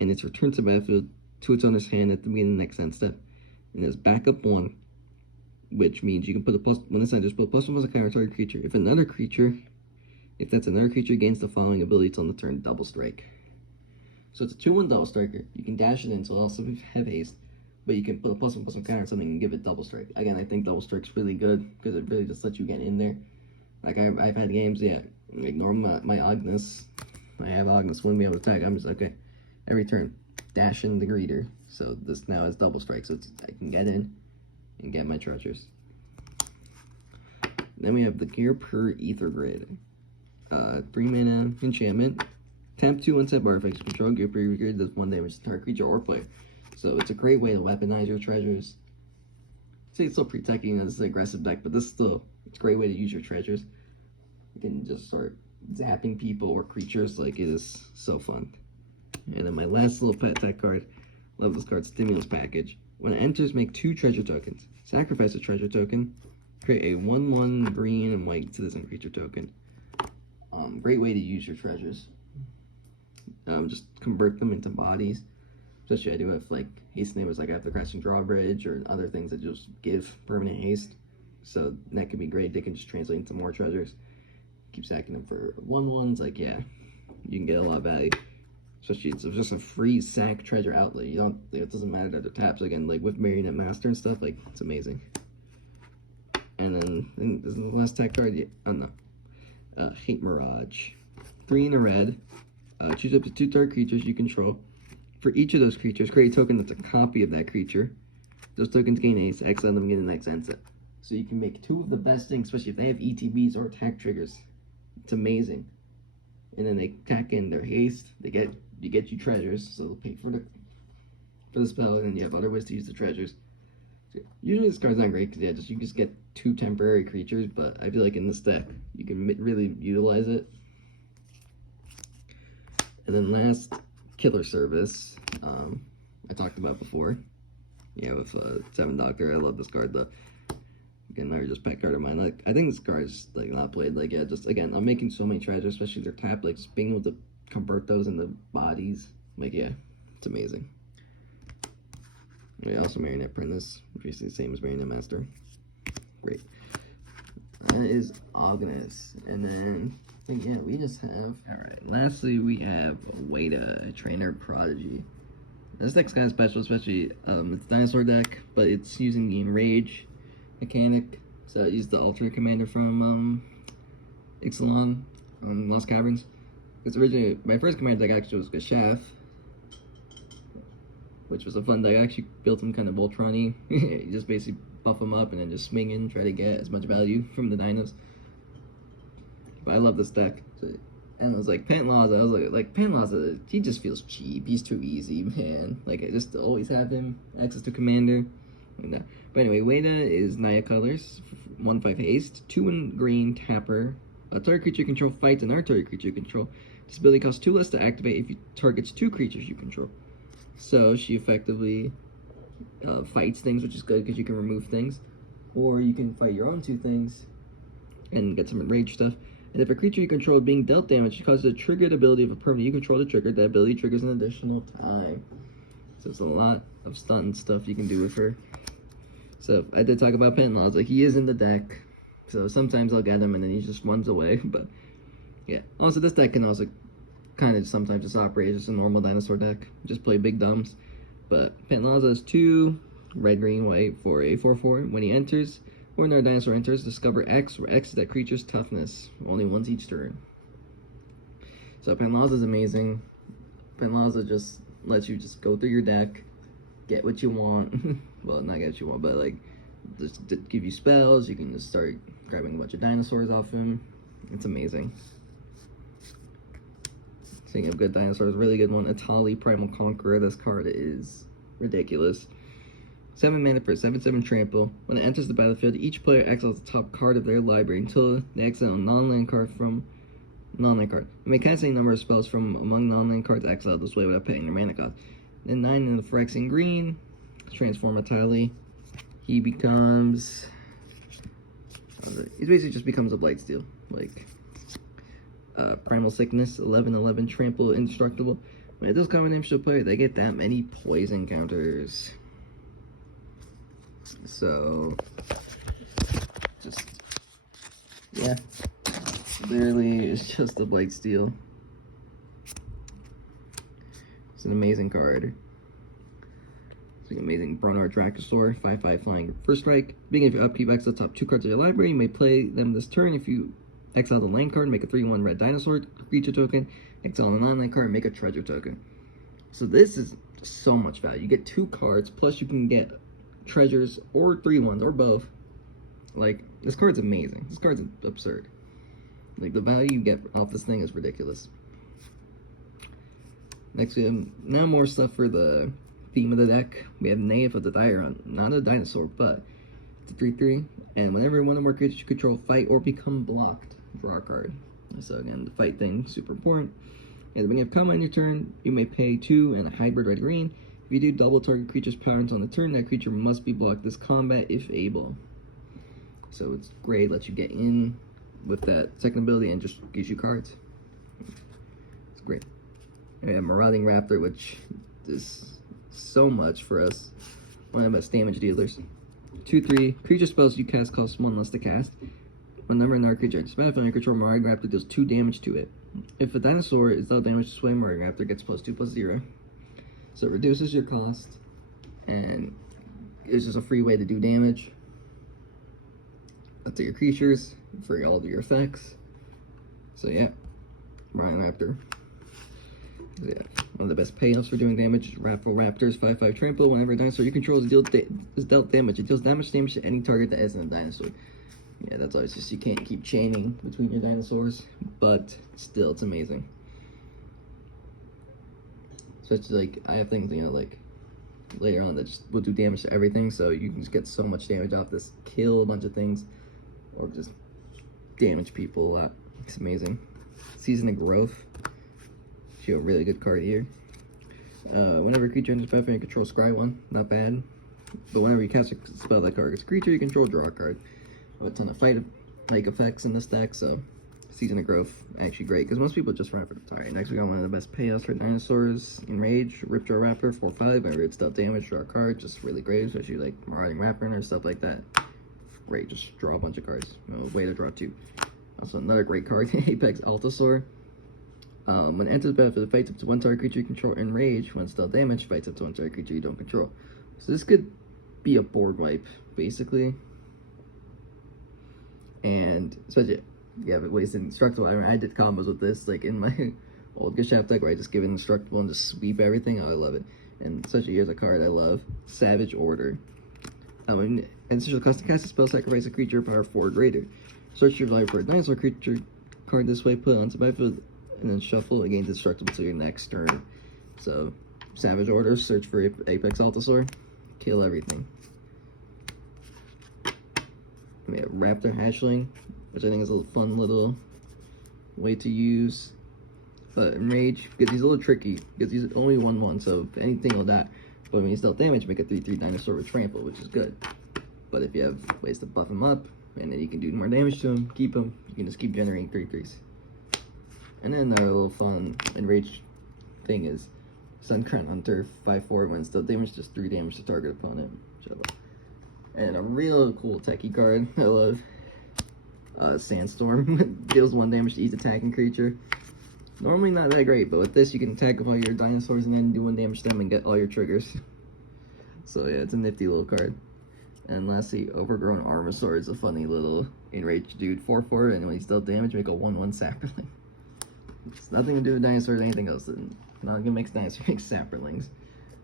and it's returned to the battlefield to its owner's hand at the beginning of the next end step. And there's backup 1, which means you can put a plus, when this enters, put a +1/+1 counter on target creature. If that's another creature, gains the following abilities on the turn: Double Strike. So it's a 2/1 Double Striker. You can dash it in, so it'll also have haste, but you can put a +1/+1 counter on something and give it Double Strike. Again, I think Double Strike's really good because it really just lets you get in there. Like I've had games, yeah, ignore my Agnes. I have Agnes, wouldn't be able to attack. I'm just okay. Every turn, dash in the greeter. So this now has Double Strike, so I can get in and get my treasures. Then we have the Gear Per Ether Grid. 3 mana enchantment. Tap 2 untap artifacts. Control Gear Per Ether Grid does 1 damage to target creature or player. So it's a great way to weaponize your treasures. I'd say it's still protecting as an aggressive deck, but it's a great way to use your treasures. You can just start zapping people or creatures. Like, it is so fun. And then my last little pet tech card, love this card, Stimulus Package. When it enters, make 2 treasure tokens. Sacrifice a treasure token. Create a 1/1 green and white citizen creature token. Great way to use your treasures. Just convert them into bodies. Especially I do have like haste neighbors, like I have the Crashing Drawbridge or other things that just give permanent haste. So that could be great. They can just translate into more treasures. Keep stacking them for 1/1s. Like, yeah, you can get a lot of value. Especially it's just a free sack treasure outlet. It doesn't matter that they're taps. Again, like with Marionette Master and stuff, like it's amazing. And then this is the last tech card. Yeah, oh no. Hate Mirage. 3 in a red. Choose up to 2 target creatures you control. For each of those creatures, create a token that's a copy of that creature. Those tokens gain haste, exile them, get the next end set. So you can make 2 of the best things, especially if they have ETBs or attack triggers. It's amazing. And then they tack in their haste. You get you treasures, so they'll pay for the spell, and then you have other ways to use the treasures. Usually this card's not great because you just get 2 temporary creatures, but I feel like in this deck you can really utilize it. And then last, Killer Service. I talked about before. Yeah, with 7 Doctor. I love this card though. Again, another just pet card of mine. Like, I think this card is like not played. Like, yeah, just again, I'm making so many treasures, especially if they're tapped. Like, just being able to convert those into bodies. Like, yeah, it's amazing. We also Marionette Apprentice, basically the same as Marionette Master. Great. That is Agnes. And then, I think, yeah, we just have... Alright, lastly, we have Wada, a Trainer Prodigy. This deck's kind of special, especially, it's a dinosaur deck, but it's using the Enrage mechanic. So it used the Alternate Commander from, Ixalan on Lost Caverns. Because originally, my first commander deck actually was Gashaf, which was a fun deck. I actually built him kind of Voltron-y. You just basically buff him up and then just swing in, try to get as much value from the dinos. But I love this deck. And I was like, Pantlaza, I was like Pantlaza, he just feels cheap. He's too easy, man. Like, I just always have him, access to commander. But anyway, Wada is Naya colors, 1/5 haste, 2 in green, tapper. A target creature you control fights another target creature you control. This ability costs 2 less to activate if it targets 2 creatures you control. So she effectively fights things, which is good because you can remove things. Or you can fight your own 2 things and get some enraged stuff. And if a creature you control is being dealt damage, it causes a triggered ability of a permanent you control to trigger. That ability triggers an additional time. So there's a lot of stunt stuff you can do with her. So I did talk about Pantlaza. Like, he is in the deck. So sometimes I'll get him and then he just runs away. But yeah. Also, this deck can also kind of sometimes just operate as a normal dinosaur deck. Just play big dumbs. But Pantlaza is 2 red, green, white for a 4/4. When he enters, when our dinosaur enters, discover X, where X is that creature's toughness. Only once each turn. So Pantlaza is amazing. Pantlaza just lets you just go through your deck, get what you want. Well, not get what you want, but like just give you spells. You can just start grabbing a bunch of dinosaurs off him. It's amazing. Speaking of good dinosaurs, really good one. Atali Primal Conqueror. This card is ridiculous. 7 mana for 7/7 trample. When it enters the battlefield, each player exiles the top card of their library until they exile a non-land card from non-land card. You may cast any number of spells from among non-land cards exiled this way without paying their mana cost. Then 9 in the Phyrexian green. Transform Atali. He becomes... he basically just becomes a Blightsteel. Like... Primal Sickness, 11/11 Trample, Indestructible. When it does common name to a player, they get that many poison counters. So, just, yeah. Literally, it's just the Blight Steel. It's an amazing card. It's an amazing Bronor Dracosaur, 5/5 flying first strike. Beginning of your upkeep, exile top 2 cards of your library. You may play them this turn. If you exile the land card, make a 3/1 red dinosaur creature token. Exile a non-land card, make a treasure token. So this is so much value. You get 2 cards, plus you can get treasures or 3/1s or both. Like, this card's amazing. This card's absurd. Like, the value you get off this thing is ridiculous. Next, we have now more stuff for the theme of the deck. We have Knave of the Dire, not a dinosaur, but it's a 3/3. And whenever one or more creatures you control fight or become blocked, draw a card. So again, the fight thing, super important. And when you have combat on your turn, you may pay 2 and a hybrid red green. If you do, double target creature's power on the turn. That creature must be blocked this combat if able. So it's great, lets you get in with that second ability and just gives you cards. It's great. We have Marauding Raptor, which is so much for us. One of the best damage dealers. 2/3. Creature spells you cast cost 1 less to cast. Whenever another creature enters battlefield under control, Marauding Raptor deals 2 damage to it. If a dinosaur is dealt damage to sway, Marauding Raptor gets +2/+0. So it reduces your cost, and it's just a free way to do damage to your creatures for all of your effects. So yeah, Marauding Raptor. Yeah, one of the best payoffs for doing damage. Raffle Raptors, 5/5 Trample. Whenever a dinosaur you control is dealt damage, it deals damage to any target that isn't a dinosaur. Yeah, that's always just, you can't keep chaining between your dinosaurs, but still, it's amazing. Especially, like, I have things, you know, like, later on that just will do damage to everything, so you can just get so much damage off this, kill a bunch of things, or just damage people a lot. It's amazing. Season of Growth. She's a really good card here. Whenever a creature enters battlefield, you control scry 1. Not bad. But whenever you cast a spell that targets a creature you control, draw a card. A ton of fight like effects in this deck, so Season of Growth actually great because most people just run for the tire. Next, we got one of the best payouts for dinosaurs. Enrage, Ripjaw Raptor, 4/5. Whenever it's dealt damage, draw a card. Just really great, especially like Marauding Raptor or stuff like that. Great, just draw a bunch of cards. Way to draw 2. Also, another great card, Apex Altasaur. When it enters the battlefield, it fights up to 1 target creature you control. Enrage, when it's dealt damage, fights up to 1 target creature you don't control. So this could be a board wipe, basically. And especially, yeah, but wasted Indestructible. I did combos with this, like in my old Geshaft deck, where I just give it Indestructible and just sweep everything. Oh, I love it. And especially here's a card I love, Savage Order. And essentially, custom cast a spell, sacrifice a creature, power 4 or greater. Search your library for a dinosaur creature card this way, put it onto battlefield, and then shuffle. It gains Indestructible to your next turn. So, Savage Order, search for Apex Altasaur, kill everything. We have Raptor Hatchling, which I think is a fun little way to use. But Enrage, because he's a little tricky, because he's only 1/1, so if anything will die. But when he's dealt damage, make a 3/3 dinosaur with Trample, which is good. But if you have ways to buff him up, and then you can do more damage to him, keep him, you can just keep generating 3/3s. And then another little fun Enrage thing is Suncrown Hunter, 5/4, when it's dealt damage, just 3 damage to target opponent, which I love. And a real cool techie card I love, Sandstorm. Deals 1 damage to each attacking creature. Normally not that great, but with this you can attack with all your dinosaurs and then do 1 damage to them and get all your triggers. So yeah, it's a nifty little card. And lastly, Overgrown Armosaur is a funny little enraged dude, 4/4, and when he's dealt damage, make a 1/1 Saproling. It's nothing to do with dinosaurs or anything else. Not gonna make dinosaurs, make Saprolings.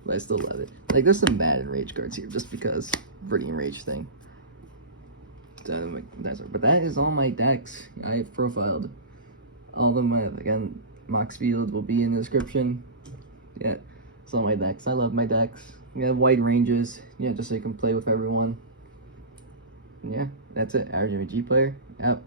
But I still love it. Like, there's some bad enrage cards here, just because for the enrage thing. But that is all my decks. I have profiled all of them. Again, Moxfield will be in the description. Yeah, it's all my decks. I love my decks. You have wide ranges, yeah, just so you can play with everyone. And yeah, that's it. Average MG player. Out.